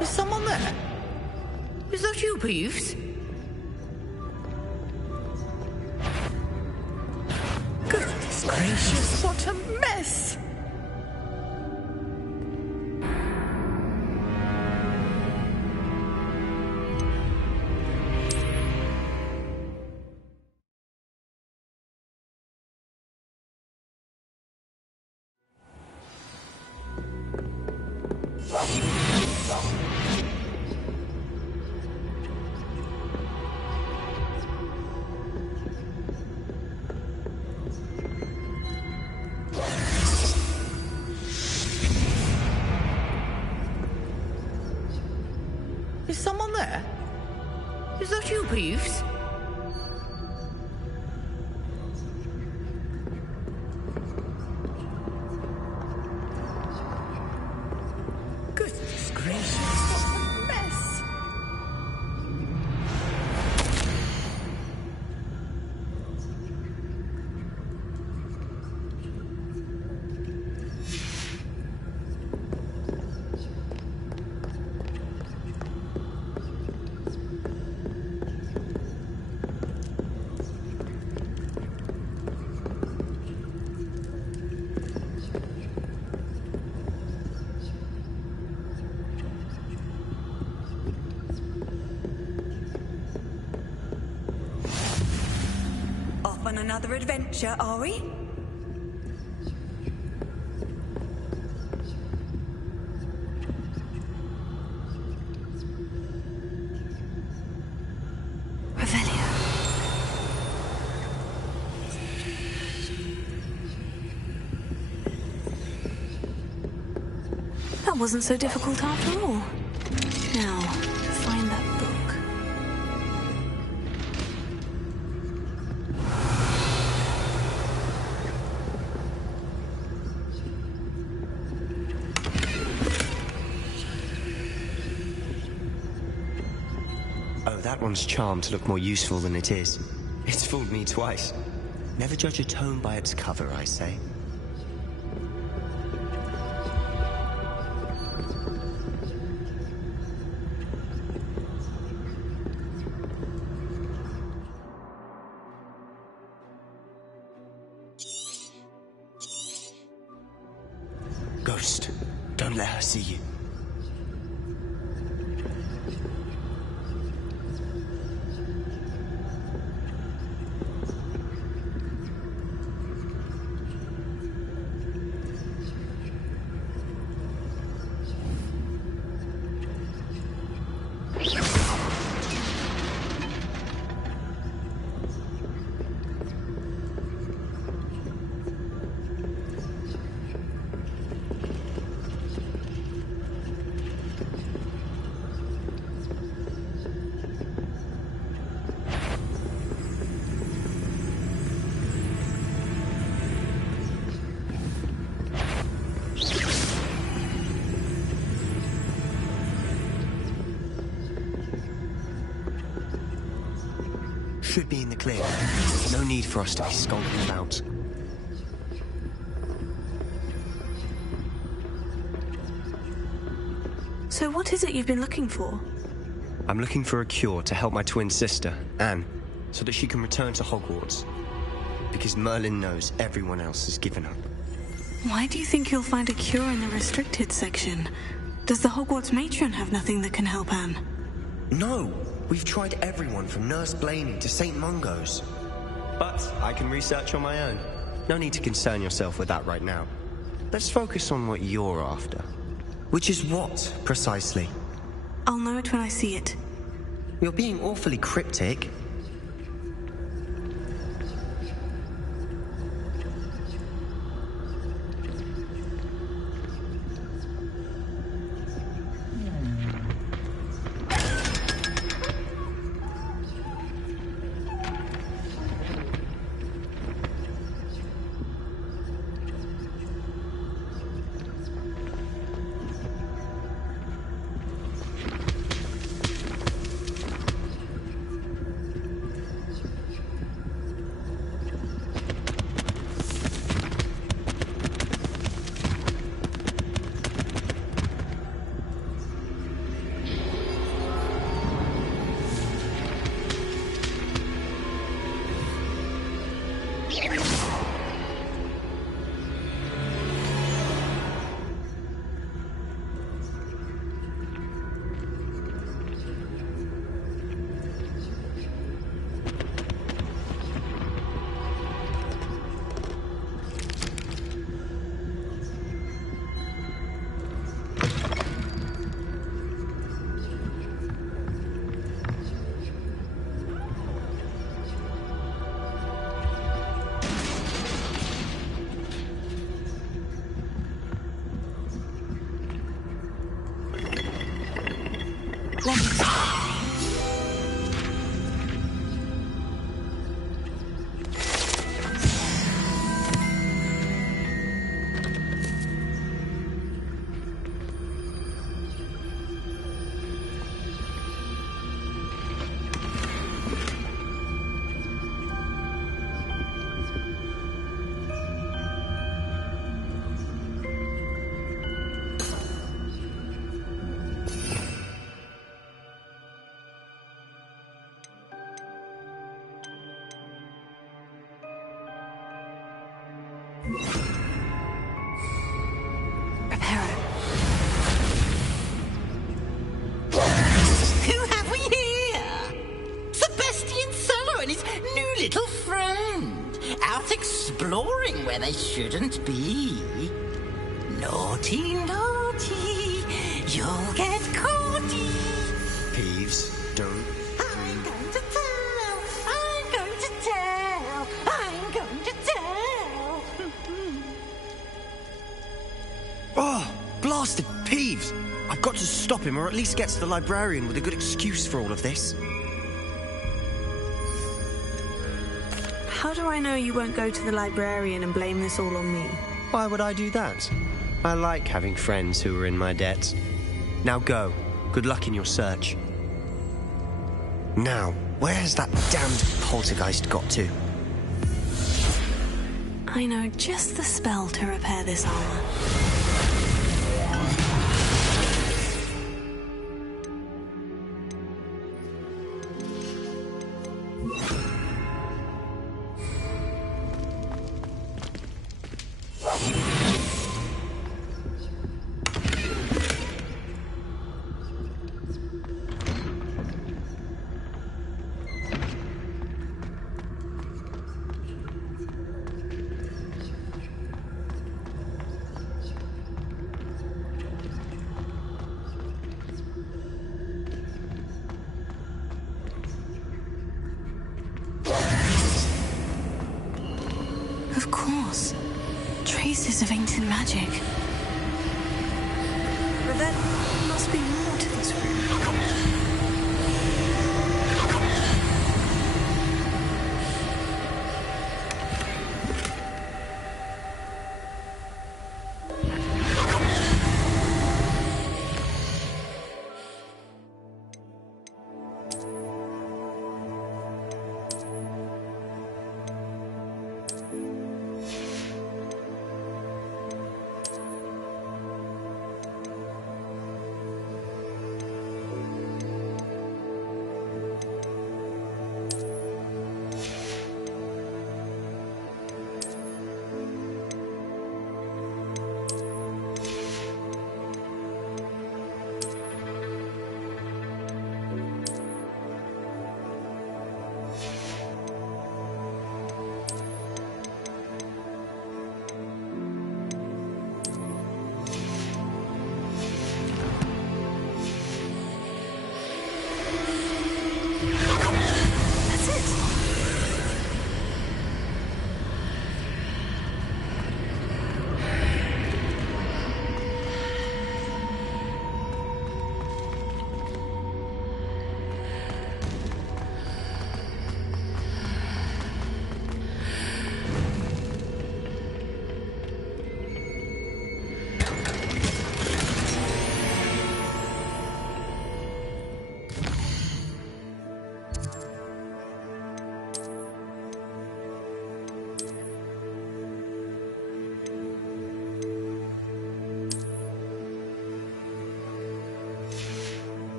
Is someone there? Is that you, Peeves? Goodness gracious, what a mess! Is someone there? Is that you, Peeves? Goodness gracious, what a mess! Off on another adventure, are we? That wasn't so difficult after all. Now, find that book. Oh, that one's charmed to look more useful than it is. It's fooled me twice. Never judge a tome by its cover, I say. Ghost, don't let her see you. Should be in the clear. No need for us to be skulking about. So So what is it you've been looking for? I'm looking for a cure to help my twin sister, Anne, so that she can return to Hogwarts. Because Merlin knows everyone else has given up. Why do you think you'll find a cure in the restricted section? Does the Hogwarts matron have nothing that can help Anne? No! We've tried everyone from Nurse Blaney to St. Mungo's. But I can research on my own. No need to concern yourself with that right now. Let's focus on what you're after. Which is what, precisely? I'll know it when I see it. You're being awfully cryptic. Who have we here? Sebastian Cellar and his new little friend. Out exploring where they shouldn't be. Naughty, naughty. You'll get caughty. Peeves, don't. I'm going to tell. I'm going to tell. I'm going to tell. Oh, blasted Peeves! I've got to stop him, or at least get to the librarian with a good excuse for all of this. How do I know you won't go to the librarian and blame this all on me? Why would I do that? I like having friends who are in my debt. Now go. Good luck in your search. Now, where's that damned poltergeist got to? I know just the spell to repair this armor. Of course. Traces of ancient magic. But there must be more to this room.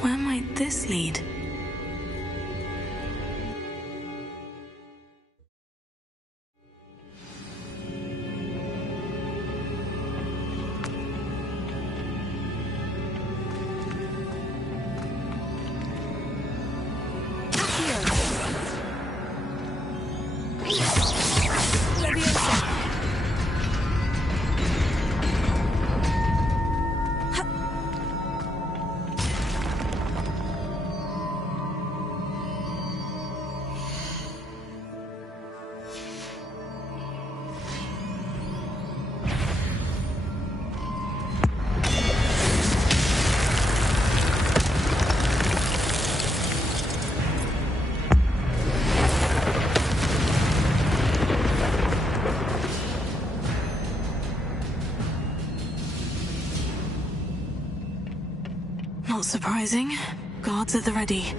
Where might this lead? Not surprising. Guards at the ready.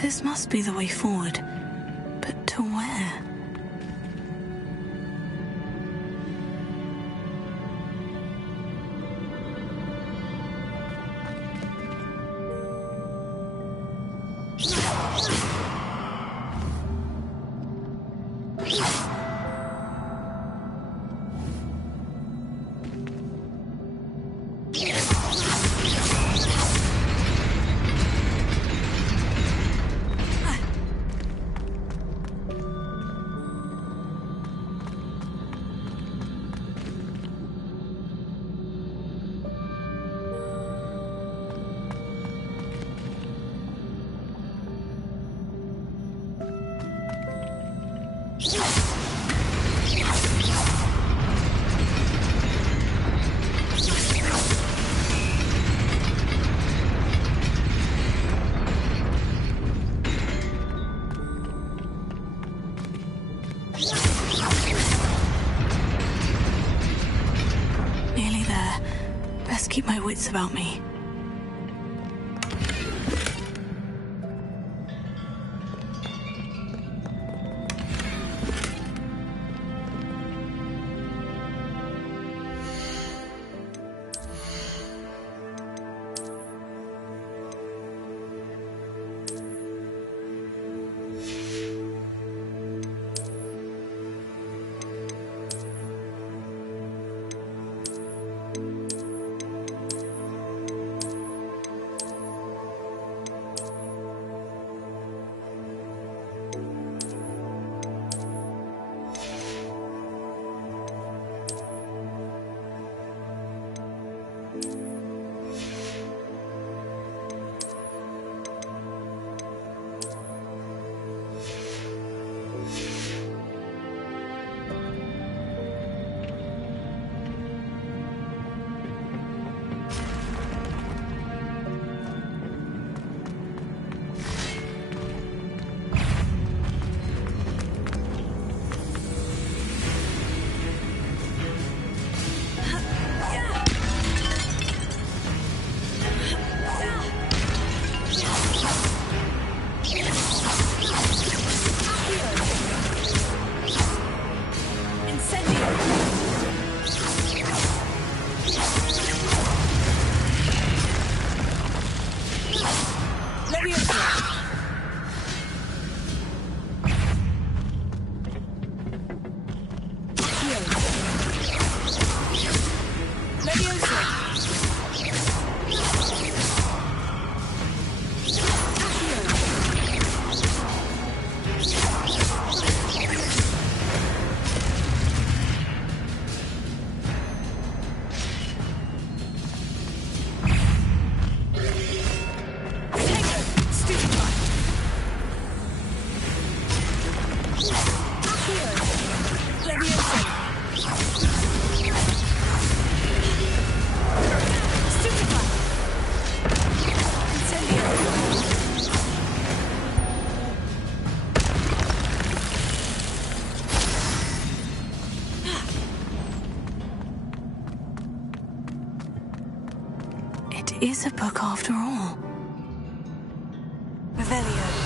This must be the way forward. But to where? keep my wits about me. It is a book after all. Revelio.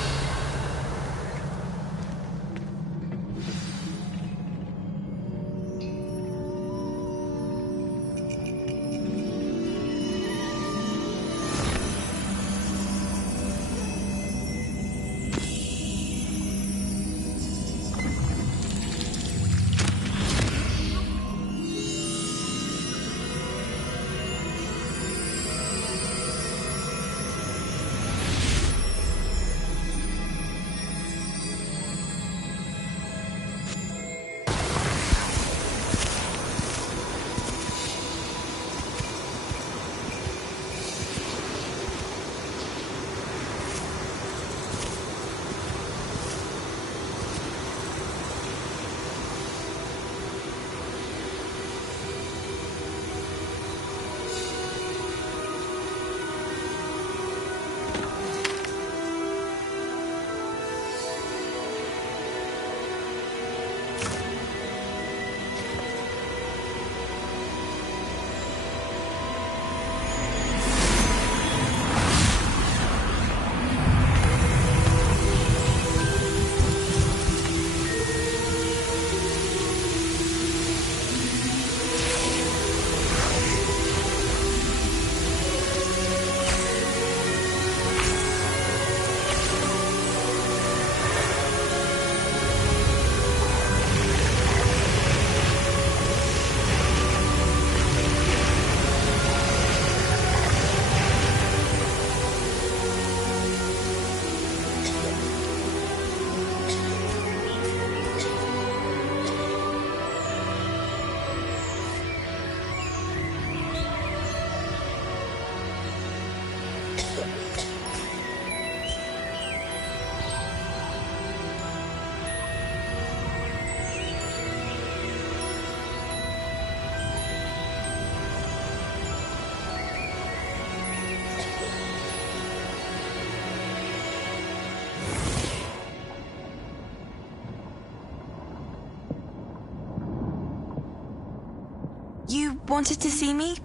You wanted to see me?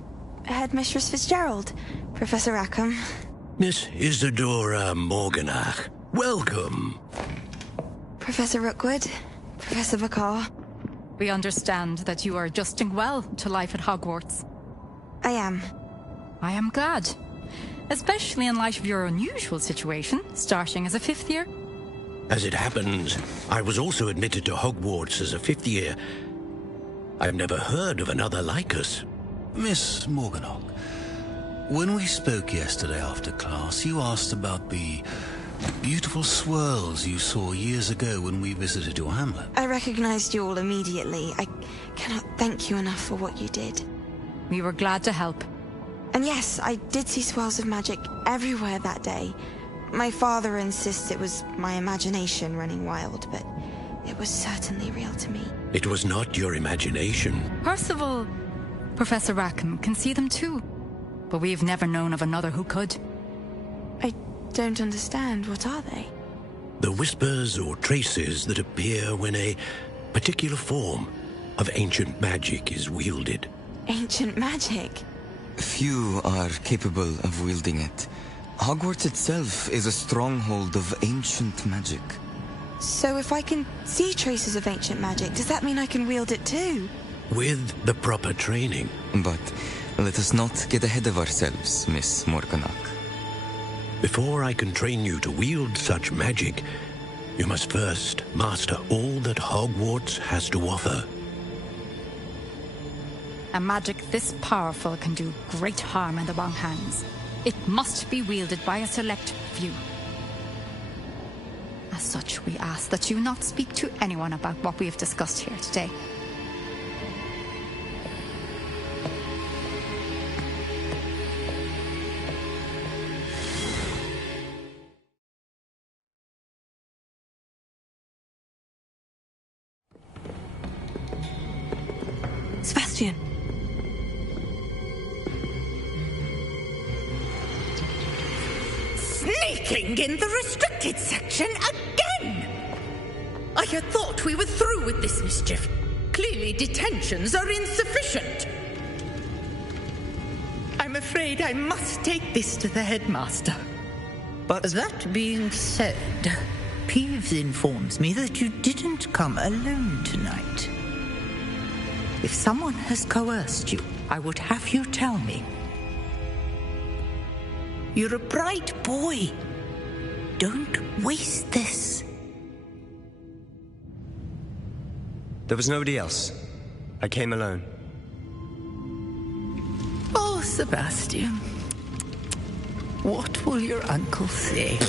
Headmistress Fitzgerald, Professor Rackham. Miss Isadora Morganach, welcome. Professor Rookwood, Professor Bakar. We understand that you are adjusting well to life at Hogwarts. I am. I am glad. Especially in light of your unusual situation, starting as a 5th year. As it happens, I was also admitted to Hogwarts as a 5th year. I've never heard of another like us. Miss Morganach, when we spoke yesterday after class, you asked about the beautiful swirls you saw years ago when we visited your hamlet. I recognized you all immediately. I cannot thank you enough for what you did. We were glad to help. And yes, I did see swirls of magic everywhere that day. My father insists it was my imagination running wild, but it was certainly real to me. It was not your imagination. Percival, Professor Rackham can see them too, but we've never known of another who could. I don't understand. What are they? The whispers or traces that appear when a particular form of ancient magic is wielded. Ancient magic? Few are capable of wielding it. Hogwarts itself is a stronghold of ancient magic. So if I can see traces of ancient magic, does that mean I can wield it too? With the proper training. But let us not get ahead of ourselves, Miss Morganach. Before I can train you to wield such magic, you must first master all that Hogwarts has to offer. A magic this powerful can do great harm in the wrong hands. It must be wielded by a select few. As such, we ask that you not speak to anyone about what we have discussed here today. Sebastian. Sneaking in the restricted section again! I had thought we were through with this mischief. Clearly detentions are insufficient. I'm afraid I must take this to the headmaster. But that being said, Peeves informs me that you didn't come alone tonight. If someone has coerced you, I would have you tell me. You're a bright boy. Don't waste this. There was nobody else. I came alone. Oh, Sebastian. What will your uncle say?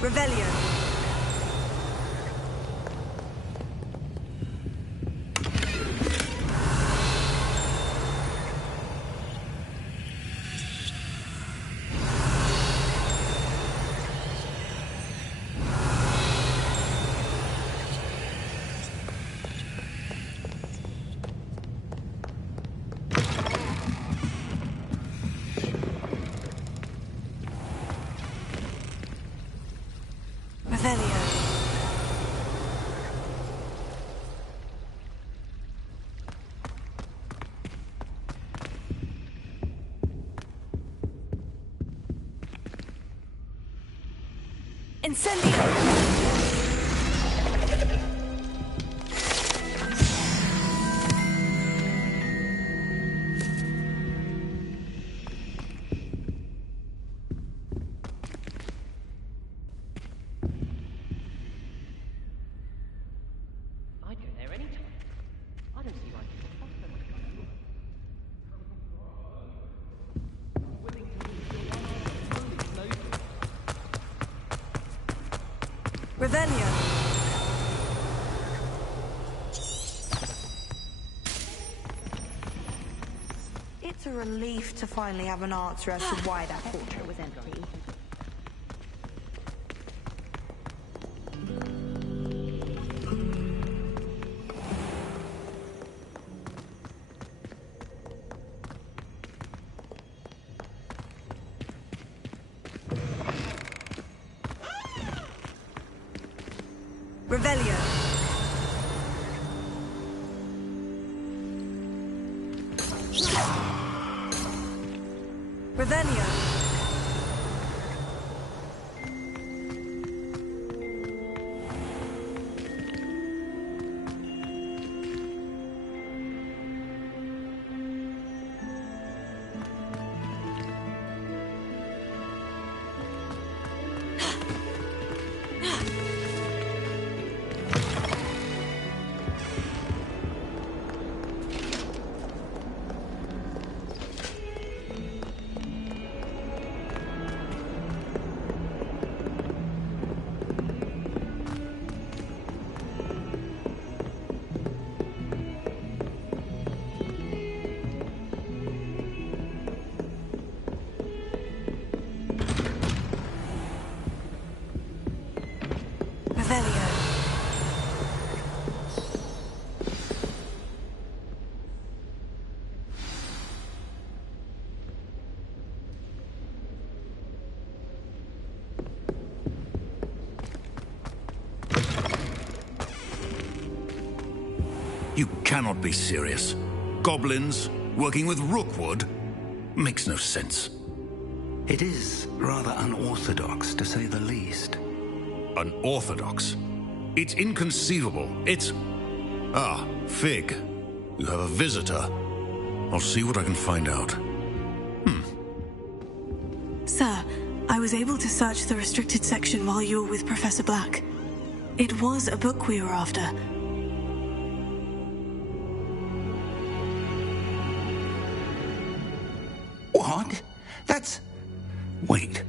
Revelio. Revelio. It's a relief to finally have an answer as to why that portrait was empty. Revelio. Revelio. You cannot be serious. Goblins working with Rookwood? Makes no sense. It is rather unorthodox, to say the least. Unorthodox? It's inconceivable. It's... Ah, Fig. You have a visitor. I'll see what I can find out. Sir, I was able to search the restricted section while you were with Professor Black. It was a book we were after. What? That's... Wait.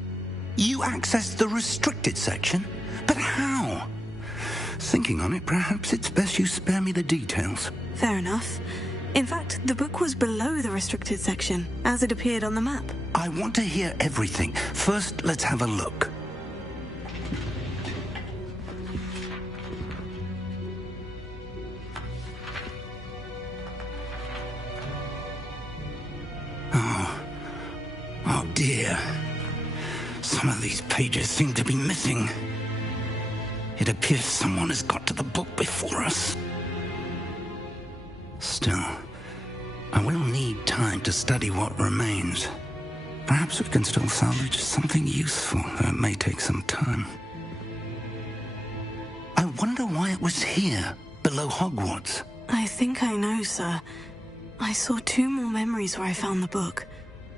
You accessed the restricted section? But how? Thinking on it, perhaps it's best you spare me the details. Fair enough. In fact, the book was below the restricted section, as it appeared on the map. I want to hear everything. First, let's have a look. Oh dear. Some of these pages seem to be missing. It appears someone has got to the book before us. Still, I will need time to study what remains. Perhaps we can still salvage something useful, though it may take some time. I wonder why it was here, below Hogwarts. I think I know, sir. I saw 2 more memories where I found the book.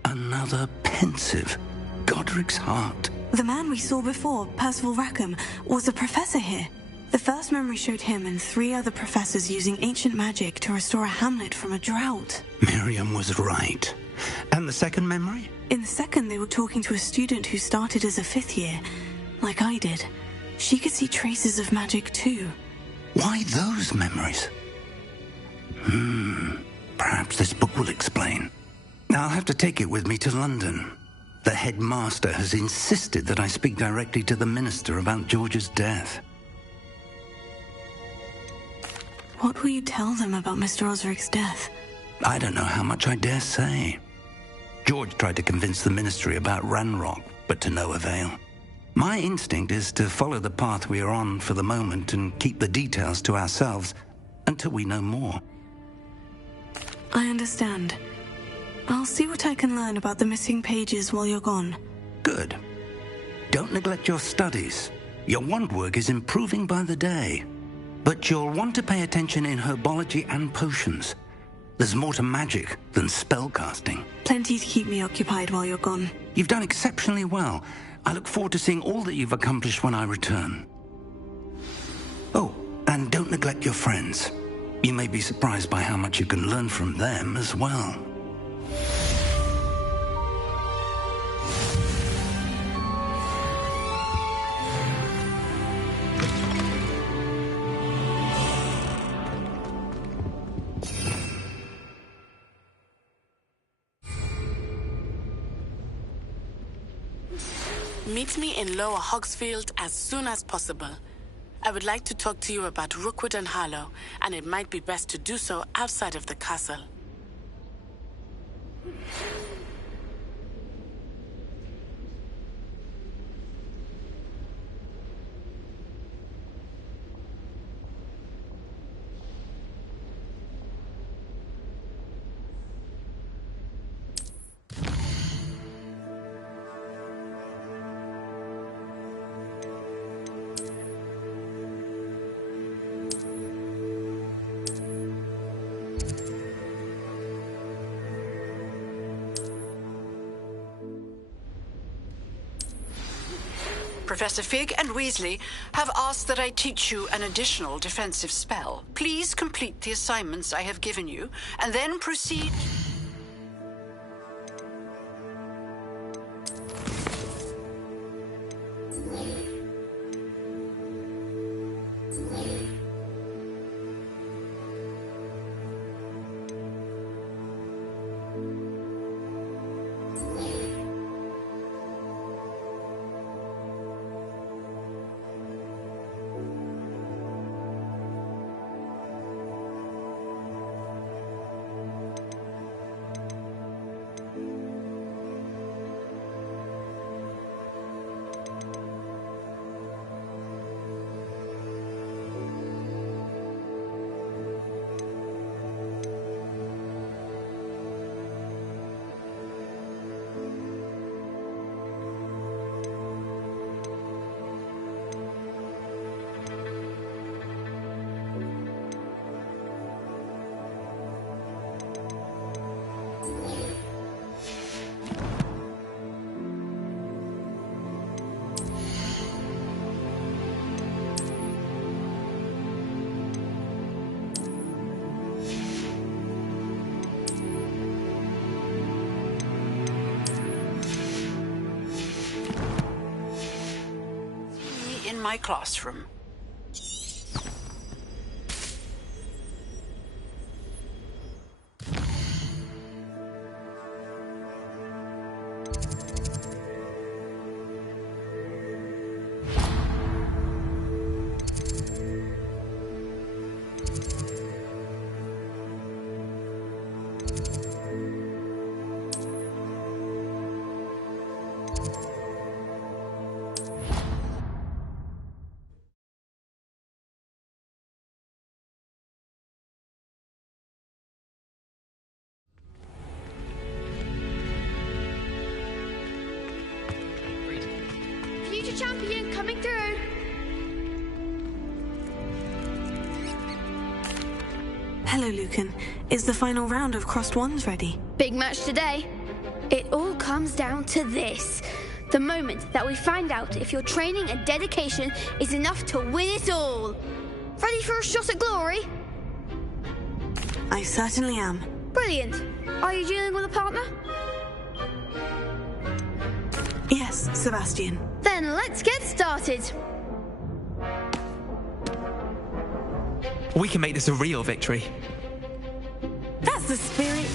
Another pensive. Godric's heart. The man we saw before, Percival Rackham, was a professor here. The first memory showed him and 3 other professors using ancient magic to restore a hamlet from a drought. Miriam was right. And the second memory? In the second, they were talking to a student who started as a 5th year, like I did. She could see traces of magic too. Why those memories? Perhaps this book will explain. I'll have to take it with me to London. The headmaster has insisted that I speak directly to the minister about George's death. What will you tell them about Mr. Osric's death? I don't know how much I dare say. George tried to convince the ministry about Ranrock, but to no avail. My instinct is to follow the path we are on for the moment and keep the details to ourselves until we know more. I understand. I'll see what I can learn about the missing pages while you're gone. Good. Don't neglect your studies. Your wand work is improving by the day. But you'll want to pay attention in herbology and potions. There's more to magic than spellcasting. Plenty to keep me occupied while you're gone. You've done exceptionally well. I look forward to seeing all that you've accomplished when I return. Oh, and don't neglect your friends. You may be surprised by how much you can learn from them as well. Meet me in Lower Hogsfield as soon as possible. I would like to talk to you about Rookwood and Harlow, and it might be best to do so outside of the castle. Professor Fig and Weasley have asked that I teach you an additional defensive spell. Please complete the assignments I have given you, and then proceed... my classroom. Champion coming through. Hello, Lucan. Is the final round of Crossed Wands ready? Big match today. It all comes down to this. The moment that we find out if your training and dedication is enough to win it all. Ready for a shot at glory? I certainly am. Brilliant. Are you dealing with a partner? Yes, Sebastian. Then let's get started. We can make this a real victory. That's the spirit.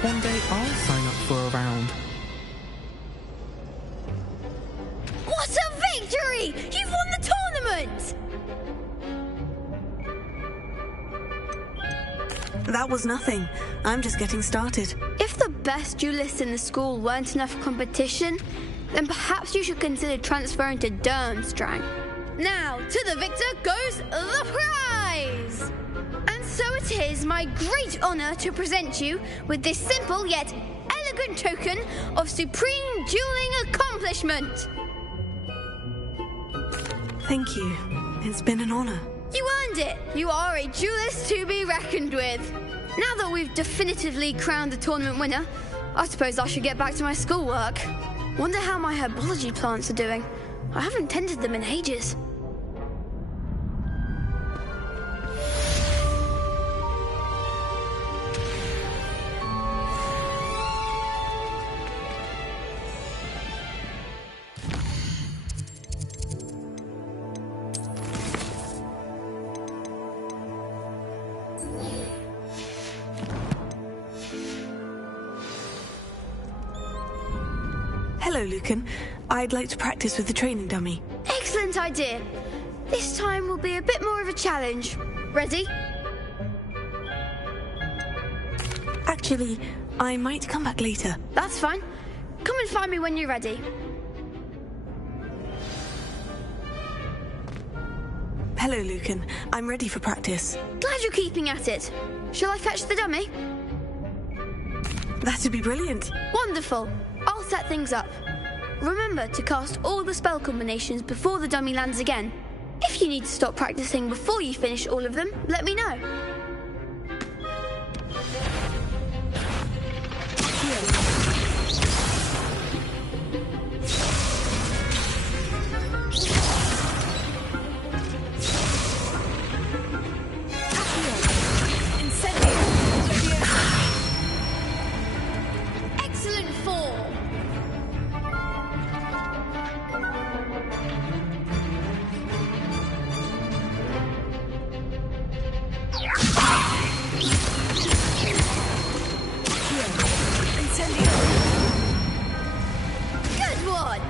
One day I'll sign up for a round. What a victory! You've won the tournament! That was nothing. I'm just getting started. If the best duelists in the school weren't enough competition, then perhaps you should consider transferring to Durmstrang. Now, to the victor goes the prize! And so it is my great honour to present you with this simple yet elegant token of supreme dueling accomplishment. Thank you. It's been an honour. You earned it. You are a duelist to be reckoned with. Now that we've definitively crowned the tournament winner, I suppose I should get back to my schoolwork. Wonder how my herbology plants are doing. I haven't tended them in ages. Hello, Lucan. I'd like to practice with the training dummy. Excellent idea. This time will be a bit more of a challenge. Ready? Actually, I might come back later. That's fine. Come and find me when you're ready. Hello, Lucan. I'm ready for practice. Glad you're keeping at it. Shall I fetch the dummy? That'd be brilliant. Wonderful. I'll set things up. Remember to cast all the spell combinations before the dummy lands again. If you need to stop practicing before you finish all of them, let me know. Excellent form. Good one.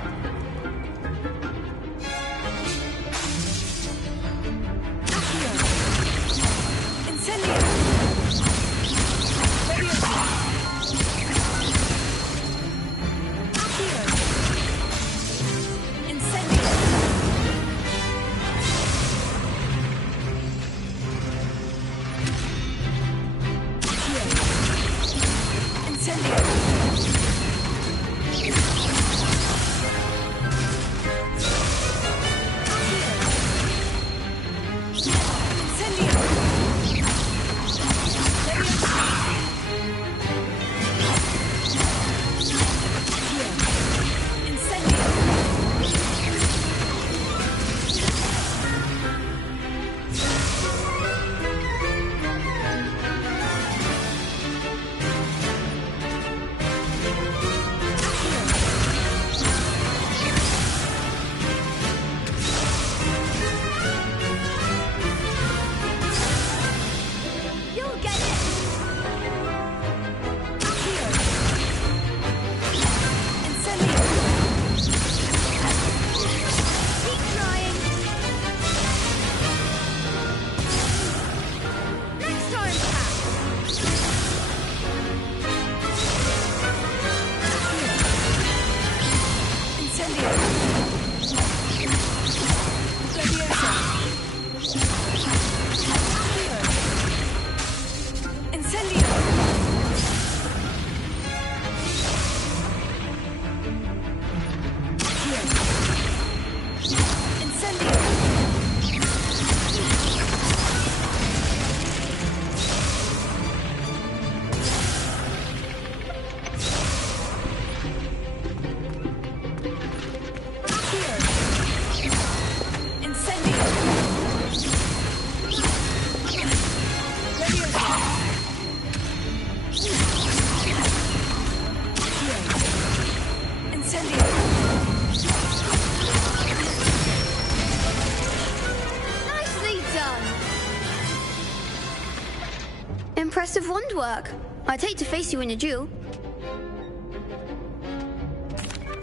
Impressive wand work. I'd hate to face you in a duel.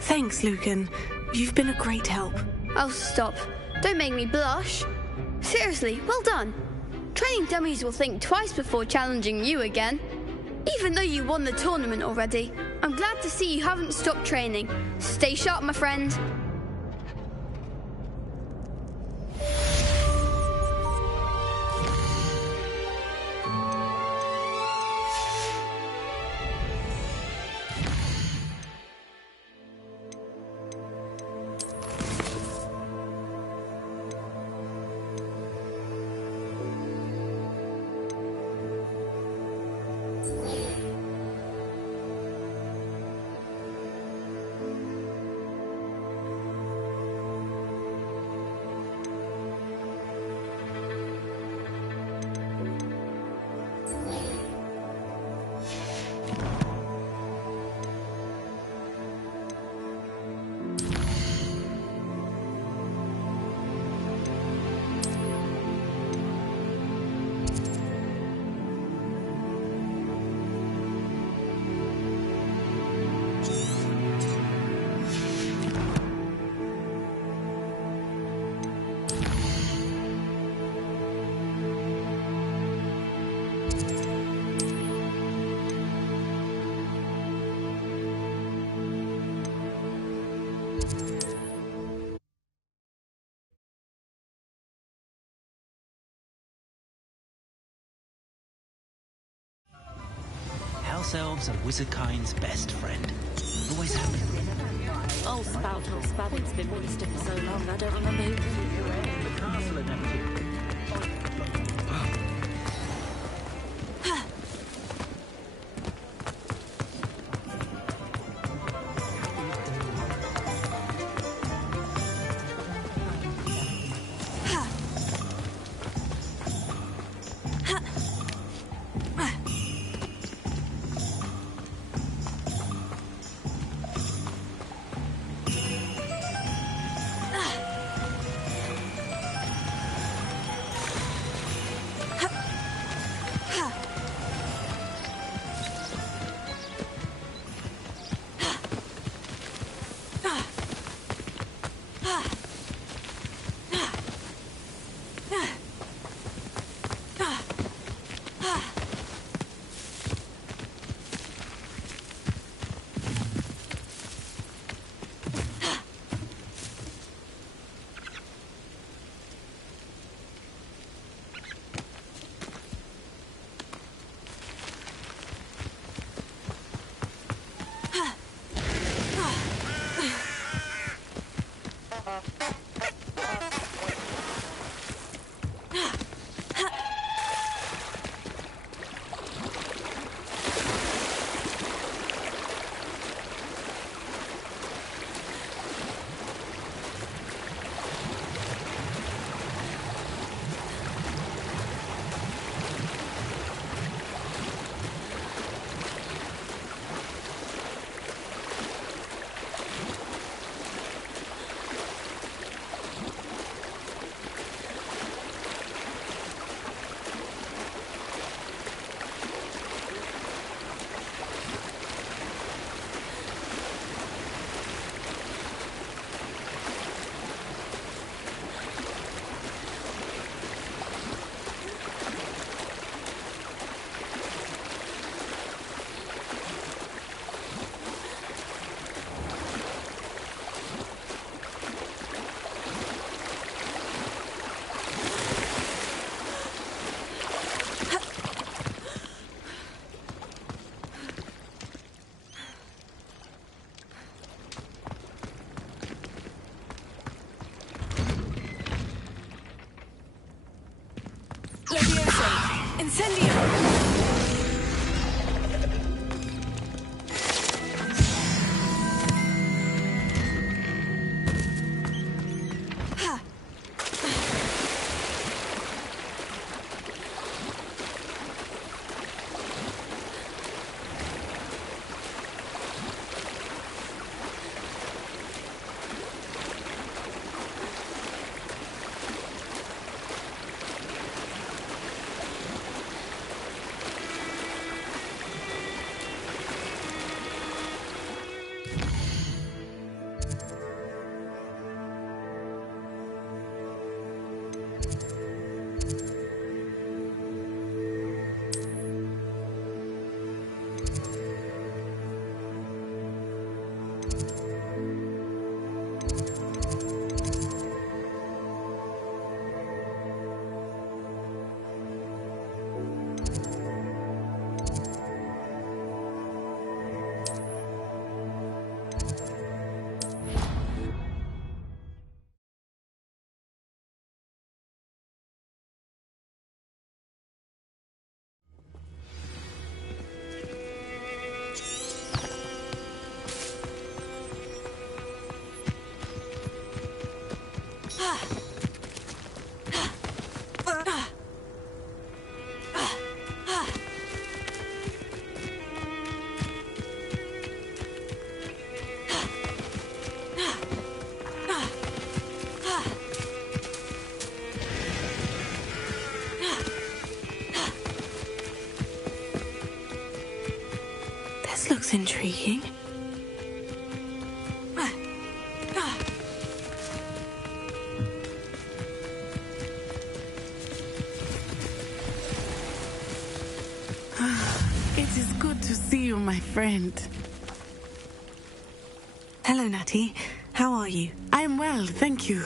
Thanks, Lucan. You've been a great help. Oh, stop. Don't make me blush. Seriously, well done. Training dummies will think twice before challenging you again. Even though you won the tournament already, I'm glad to see you haven't stopped training. Stay sharp, my friend. House elves are wizardkind's best friend. Always have been. Oh, spout, it's been wasted for so long, I don't remember who. The castle and everything. looks intriguing. It is good to see you, my friend. Hello, Natty. How are you? I am well, thank you.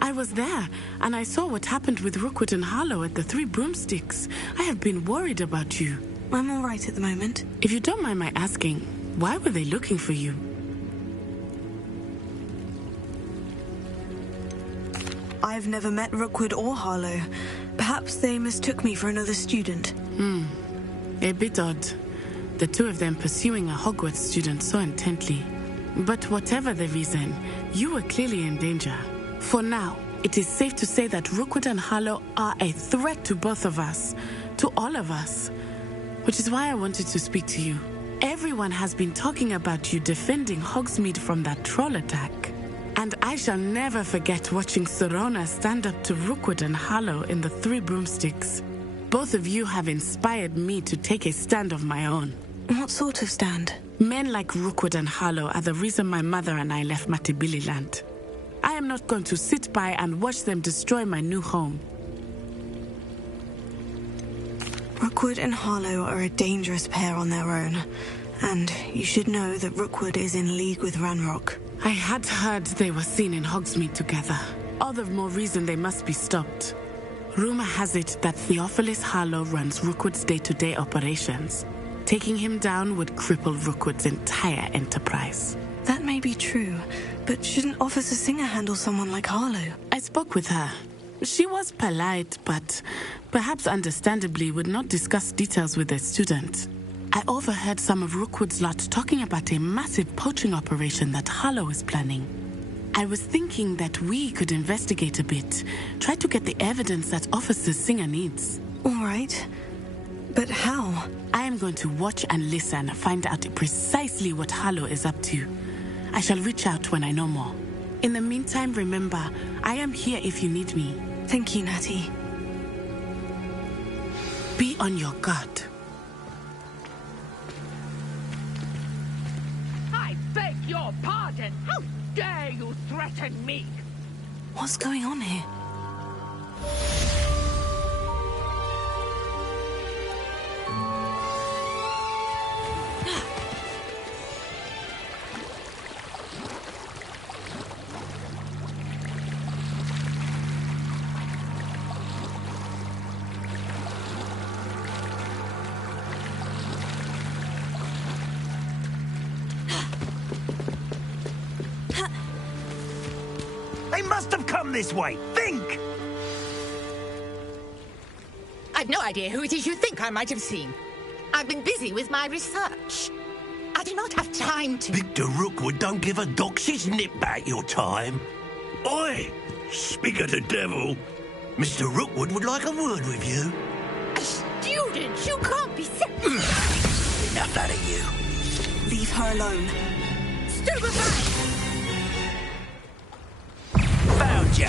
I was there, and I saw what happened with Rookwood and Harlow at the Three Broomsticks. I have been worried about you. I'm all right at the moment. If you don't mind my asking, why were they looking for you? I've never met Rookwood or Harlow. Perhaps they mistook me for another student. A bit odd. The two of them pursuing a Hogwarts student so intently. But whatever the reason, you were clearly in danger. For now, it is safe to say that Rookwood and Harlow are a threat to both of us, to all of us. Which is why I wanted to speak to you. Everyone has been talking about you defending Hogsmeade from that troll attack. And I shall never forget watching Sorona stand up to Rookwood and Harlow in the Three Broomsticks. Both of you have inspired me to take a stand of my own. What sort of stand? Men like Rookwood and Harlow are the reason my mother and I left Matibililand. I am not going to sit by and watch them destroy my new home. Rookwood and Harlow are a dangerous pair on their own. And you should know that Rookwood is in league with Ranrock. I had heard they were seen in Hogsmeade together. All the more reason they must be stopped. Rumor has it that Theophilus Harlow runs Rookwood's day-to-day operations. Taking him down would cripple Rookwood's entire enterprise. That may be true, but shouldn't Officer Singer handle someone like Harlow? I spoke with her. She was polite, but perhaps understandably would not discuss details with a student. I overheard some of Rookwood's lot talking about a massive poaching operation that Harlow is planning. I was thinking that we could investigate a bit, try to get the evidence that Officer Singer needs. All right. But how? I am going to watch and listen, find out precisely what Harlow is up to. I shall reach out when I know more. In the meantime, remember, I am here if you need me. Thank you, Natty. Be on your guard. I beg your pardon. How dare you threaten me? What's going on here? They must have come this way. Think! I've no idea who it is you think I might have seen. I've been busy with my research. I do not have time to... Victor Rookwood don't give a doxy's nip back your time. Oi! Speak of the devil. Mr. Rookwood would like a word with you. A student? You can't be serious. Enough out of you. Leave her alone. Stupefy! Found ya!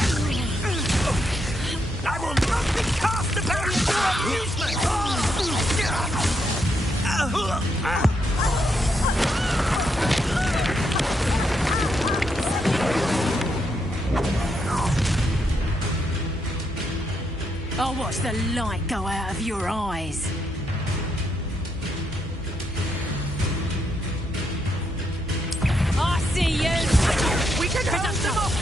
I will not be cast about your amusement! I'll watch the light go out of your eyes. I see you! We can hold them off!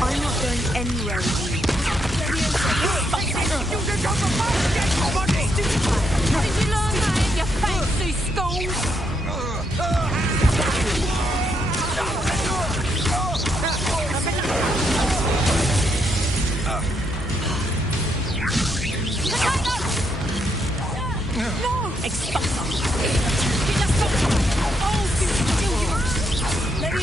I'm not going anywhere with you. Did you learn that in your fancy school? No! Expulsor! Get us back! Oh, still Let me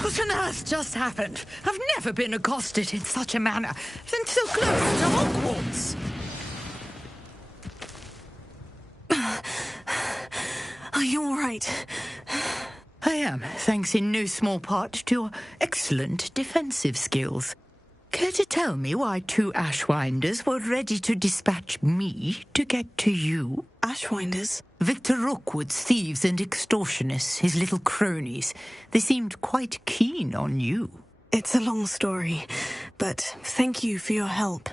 What on earth just happened? I've never been accosted in such a manner, and so close to Hogwarts. Are you all right? I am, thanks in no small part to your excellent defensive skills. Care to tell me why 2 Ashwinders were ready to dispatch me to get to you? Ashwinders? Victor Rookwood's thieves and extortionists, his little cronies. They seemed quite keen on you. It's a long story, but thank you for your help.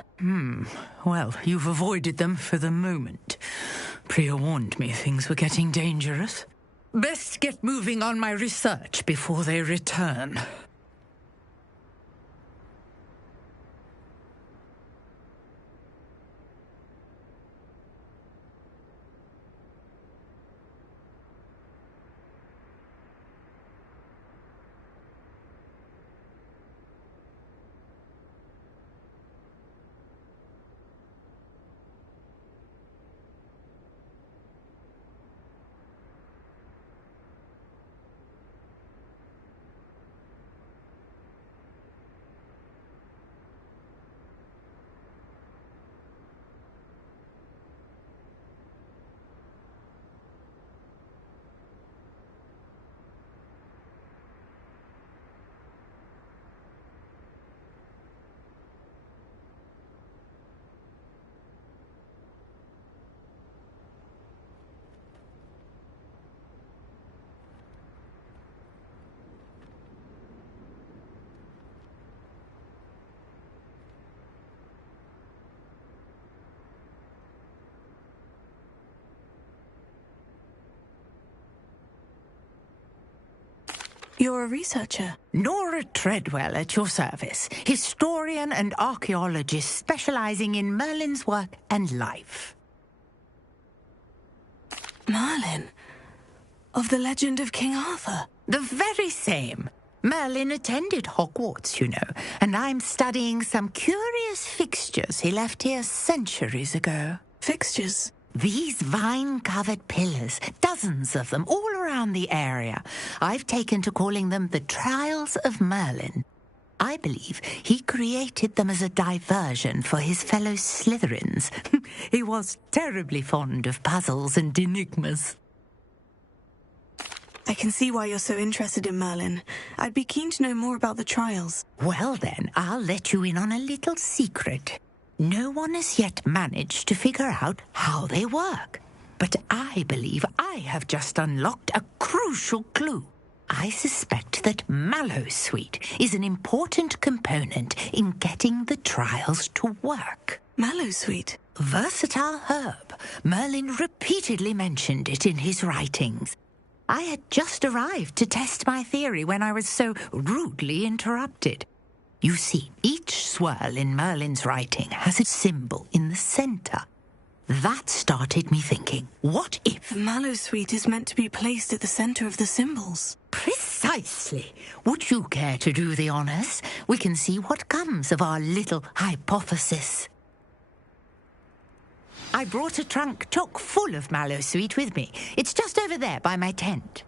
Well, you've avoided them for the moment. Priya warned me things were getting dangerous. Best get moving on my research before they return. You're a researcher? Nora Treadwell at your service, historian and archaeologist specializing in Merlin's work and life. Merlin? Of the legend of King Arthur? The very same. Merlin attended Hogwarts, you know, and I'm studying some curious fixtures he left here centuries ago. Fixtures? These vine-covered pillars, dozens of them, all around the area. I've taken to calling them the Trials of Merlin. I believe he created them as a diversion for his fellow Slytherins. He was terribly fond of puzzles and enigmas. I can see why you're so interested in Merlin. I'd be keen to know more about the trials. Well then, I'll let you in on a little secret. No one has yet managed to figure out how they work. But I believe I have just unlocked a crucial clue. I suspect that Mallowsweet is an important component in getting the trials to work. Mallowsweet? Versatile herb. Merlin repeatedly mentioned it in his writings. I had just arrived to test my theory when I was so rudely interrupted. You see, each swirl in Merlin's writing has a symbol in the center. That started me thinking, what if... Mallowsweet is meant to be placed at the center of the symbols. Precisely. Would you care to do the honors? We can see what comes of our little hypothesis. I brought a trunk chock full of Mallowsweet with me. It's just over there by my tent.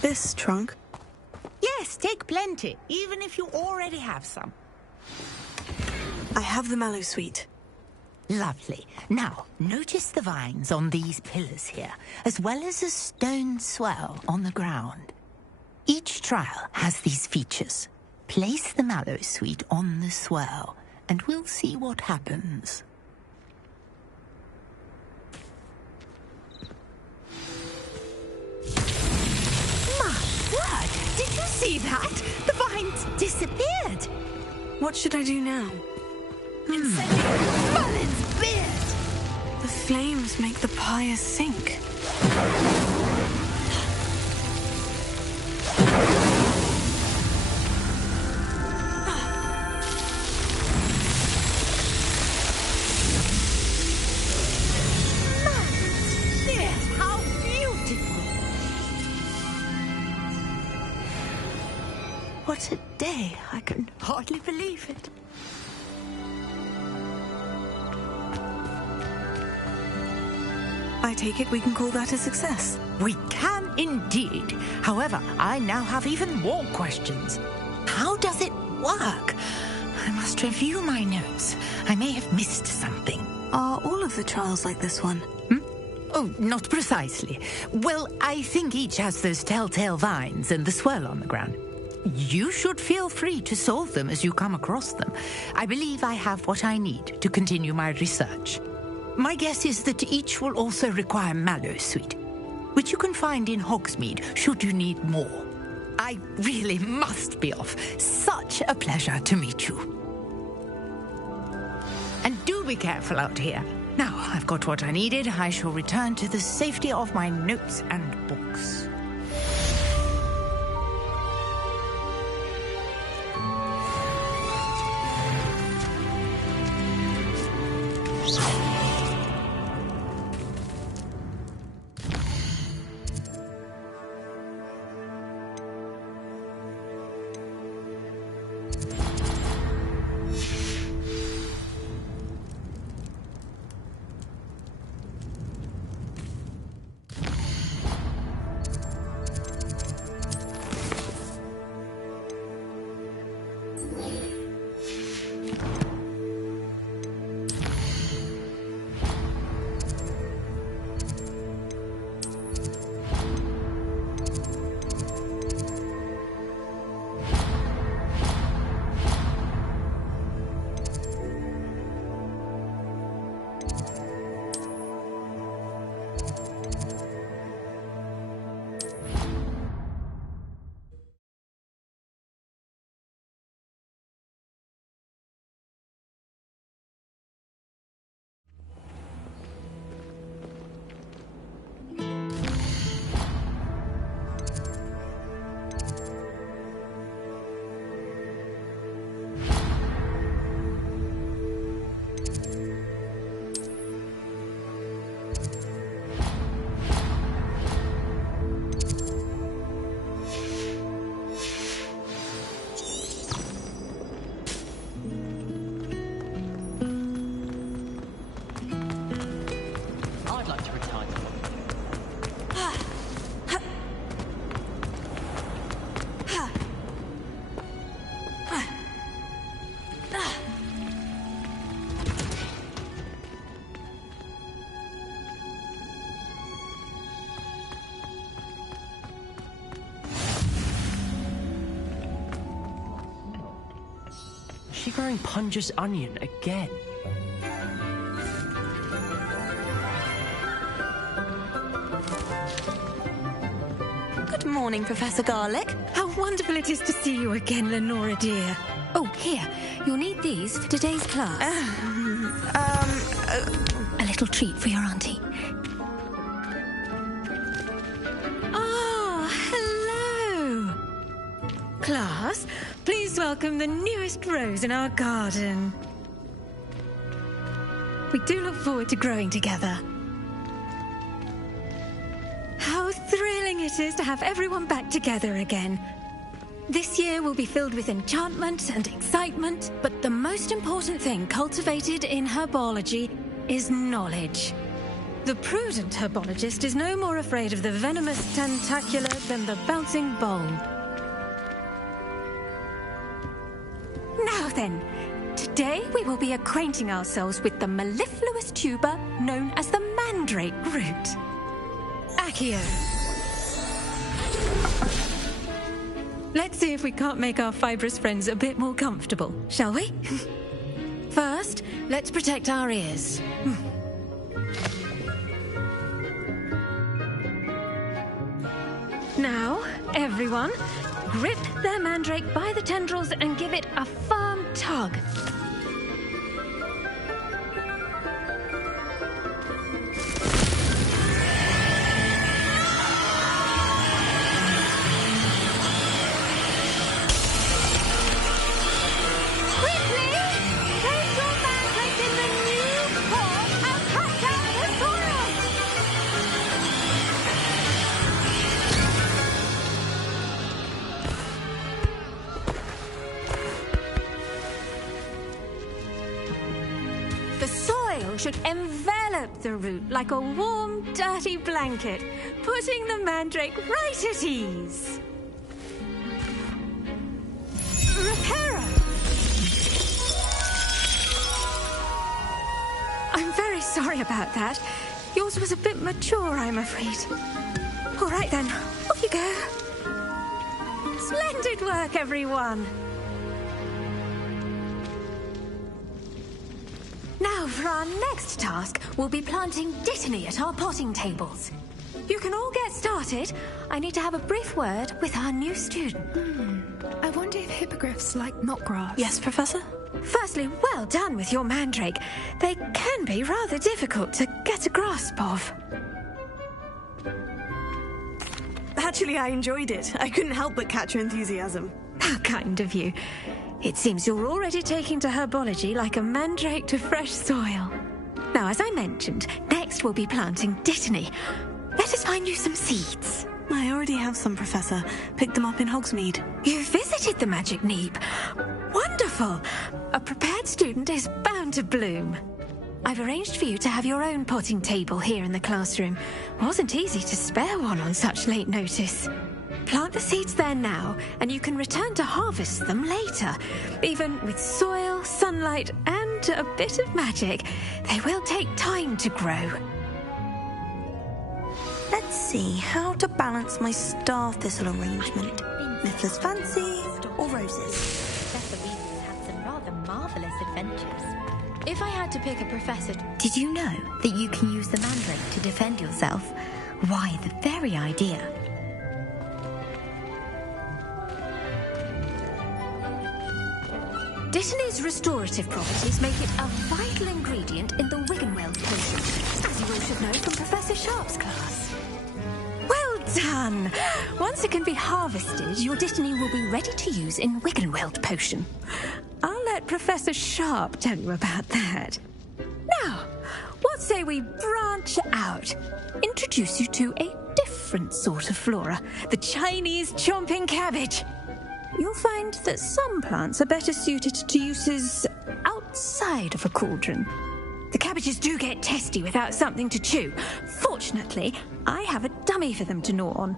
This trunk? Yes, take plenty, even if you already have some. I have the Mallowsweet. Lovely. Now, notice the vines on these pillars here, as well as a stone swell on the ground. Each trial has these features. Place the Mallowsweet on the swell, and we'll see what happens. Did you see that? The vines disappeared. What should I do now? Incendiary Merlin's beard! The flames make the pyre sink. How beautiful! What a day. I can hardly believe it. I take it we can call that a success. We can indeed. However, I now have even more questions. How does it work? I must review my notes. I may have missed something. Are all of the trials like this one? Oh, not precisely. Well, I think each has those telltale vines and the swirl on the ground. You should feel free to solve them as you come across them. I believe I have what I need to continue my research. My guess is that each will also require mallowsweet, which you can find in Hogsmeade should you need more. I really must be off. Such a pleasure to meet you. And do be careful out here. Now I've got what I needed, I shall return to the safety of my notes and books. She growing Punja's onion again. Good morning, Professor Garlick. How wonderful it is to see you again, Lenora dear. Oh, here. You'll need these for today's class. A little treat for your auntie. Ah, hello. Class, please welcome the newest rose in our garden. We do look forward to growing together. How thrilling it is to have everyone back together again. This year will be filled with enchantment and excitement, but the most important thing cultivated in herbology is knowledge. The prudent herbologist is no more afraid of the venomous tentacula than the bouncing bulb. Now then, today we will be acquainting ourselves with the mellifluous tuber known as the mandrake root. Accio. Let's see if we can't make our fibrous friends a bit more comfortable, shall we? First, let's protect our ears. Now, everyone, grip their mandrake by the tendrils and give it a firm tug. should envelop the root like a warm, dirty blanket, putting the mandrake right at ease. Reparo! I'm very sorry about that. Yours was a bit mature, I'm afraid. All right then, off you go. Splendid work, everyone. Now, for our next task, we'll be planting dittany at our potting tables. You can all get started. I need to have a brief word with our new student. I wonder if hippogriffs like knotgrass. Yes, Professor? Firstly, well done with your mandrake. They can be rather difficult to get a grasp of. Actually, I enjoyed it. I couldn't help but catch your enthusiasm. How kind of you. It seems you're already taking to herbology like a mandrake to fresh soil. Now, as I mentioned, next we'll be planting dittany. Let us find you some seeds. I already have some, Professor. Picked them up in Hogsmeade. You visited the Magic Neep. Wonderful! A prepared student is bound to bloom. I've arranged for you to have your own potting table here in the classroom. Wasn't easy to spare one on such late notice. Plant the seeds there now, and you can return to harvest them later. Even with soil, sunlight, and a bit of magic, they will take time to grow. Let's see how to balance my star thistle arrangement. Niffler's fancy or roses? Professor Weasley's had some rather marvellous adventures. If I had to pick a professor... Did you know that you can use the mandrake to defend yourself? Why, the very idea. Dittany's restorative properties make it a vital ingredient in the Wiggenweld potion, as you all should know from Professor Sharp's class. Well done! Once it can be harvested, your dittany will be ready to use in Wiggenweld potion. I'll let Professor Sharp tell you about that. Now, what say we branch out? Introduce you to a different sort of flora, the Chinese chomping cabbage. You'll find that some plants are better suited to uses outside of a cauldron. The cabbages do get testy without something to chew. Fortunately, I have a dummy for them to gnaw on.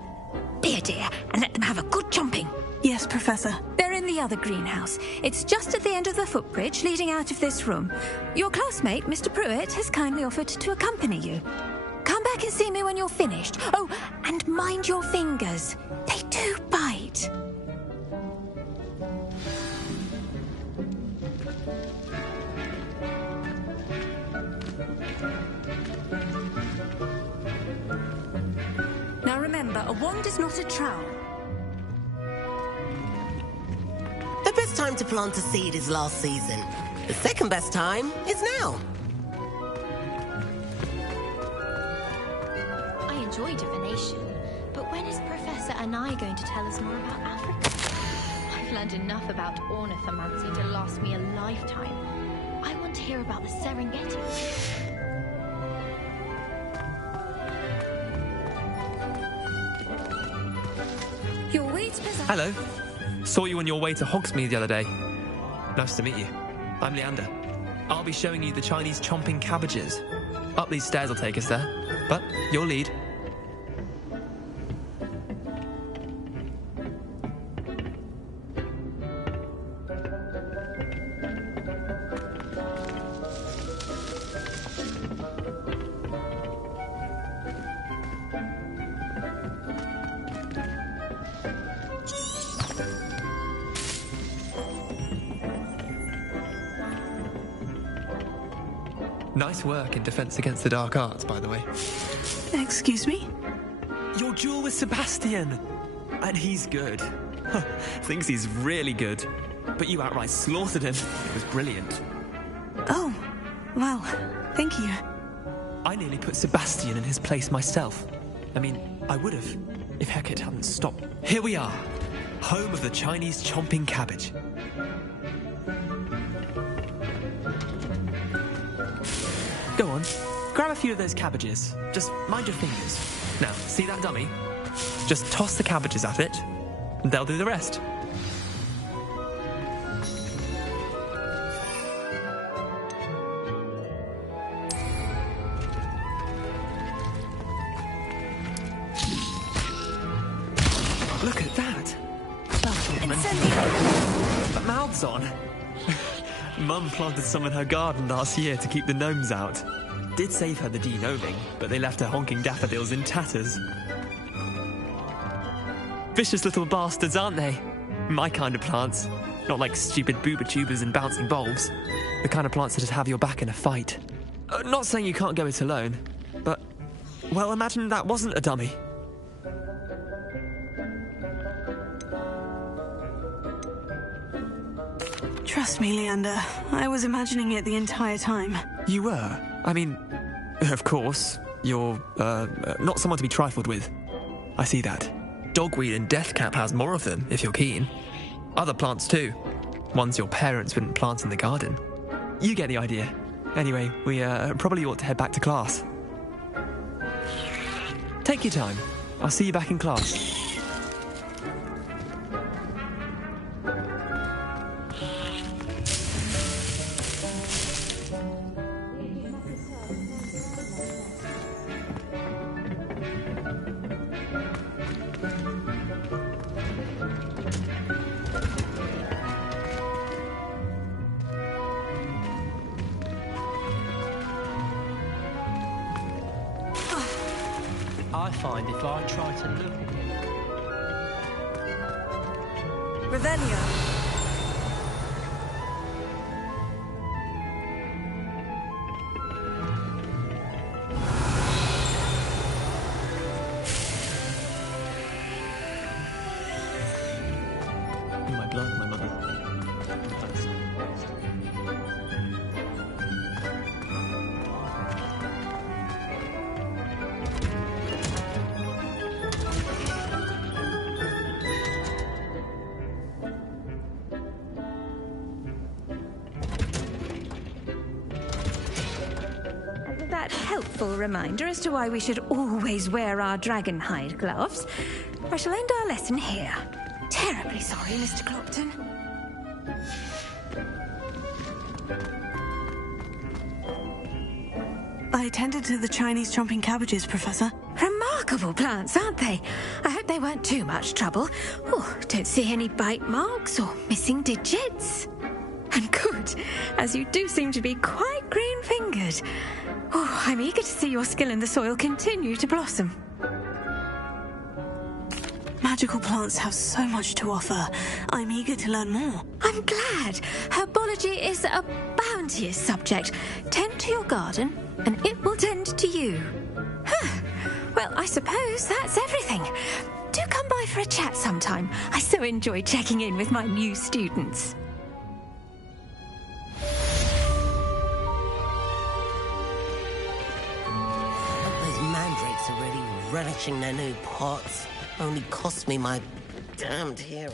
Be a dear and let them have a good chomping. Yes, Professor. They're in the other greenhouse. It's just at the end of the footbridge leading out of this room. Your classmate, Mr. Pruitt, has kindly offered to accompany you. Come back and see me when you're finished. Oh, and mind your fingers. They do bite. Now remember, a wand is not a trowel. The best time to plant a seed is last season. The second best time is now. I enjoy divination, but when is Professor Anai going to tell us more about Africa? I've learned enough about ornithomancy to last me a lifetime. I want to hear about the Serengeti. Your weeds possess... Hello. Saw you on your way to Hogsmeade the other day. Nice to meet you. I'm Leander. I'll be showing you the Chinese chomping cabbages. Up these stairs will take us there. But your lead. Nice work in Defense Against the Dark Arts, by the way. Excuse me? Your duel with Sebastian! And he's good. Thinks he's really good. But you outright slaughtered him. It was brilliant. Oh, well, thank you. I nearly put Sebastian in his place myself. I mean, I would have, if Hecate hadn't stopped. Here we are, home of the Chinese chomping cabbage. Go on, grab a few of those cabbages. Just mind your fingers. Now, see that dummy? Just toss the cabbages at it, and they'll do the rest. Mouths on? Mum planted some in her garden last year to keep the gnomes out. Did save her the de-gnoming, but they left her honking daffodils in tatters. Vicious little bastards, aren't they? My kind of plants. Not like stupid booba tubers and bouncing bulbs. The kind of plants that'd have your back in a fight. Not saying you can't go it alone, but... well, imagine that wasn't a dummy. Trust me, Leander. I was imagining it the entire time. You were? I mean, of course, you're, not someone to be trifled with. I see that. Dogweed and deathcap has more of them, if you're keen. Other plants too. Ones your parents wouldn't plant in the garden. You get the idea. Anyway, we, probably ought to head back to class. Take your time. I'll see you back in class. I find if I try to look at it... Revelio. In my blood, my mother. That helpful reminder as to why we should always wear our dragon hide gloves. I shall end our lesson here. Terribly sorry, Mr. Clopton. I attended to the Chinese chomping cabbages, Professor. Remarkable plants, aren't they? I hope they weren't too much trouble. Oh, don't see any bite marks or missing digits. And good, as you do seem to be quite green-fingered. Oh, I'm eager to see your skill in the soil continue to blossom. Magical plants have so much to offer. I'm eager to learn more. I'm glad. Herbology is a bounteous subject. Tend to your garden, and it will tend to you. Well, I suppose that's everything. Do come by for a chat sometime. I so enjoy checking in with my new students. Mandrakes already relishing their new pots. Only cost me my damned hearing.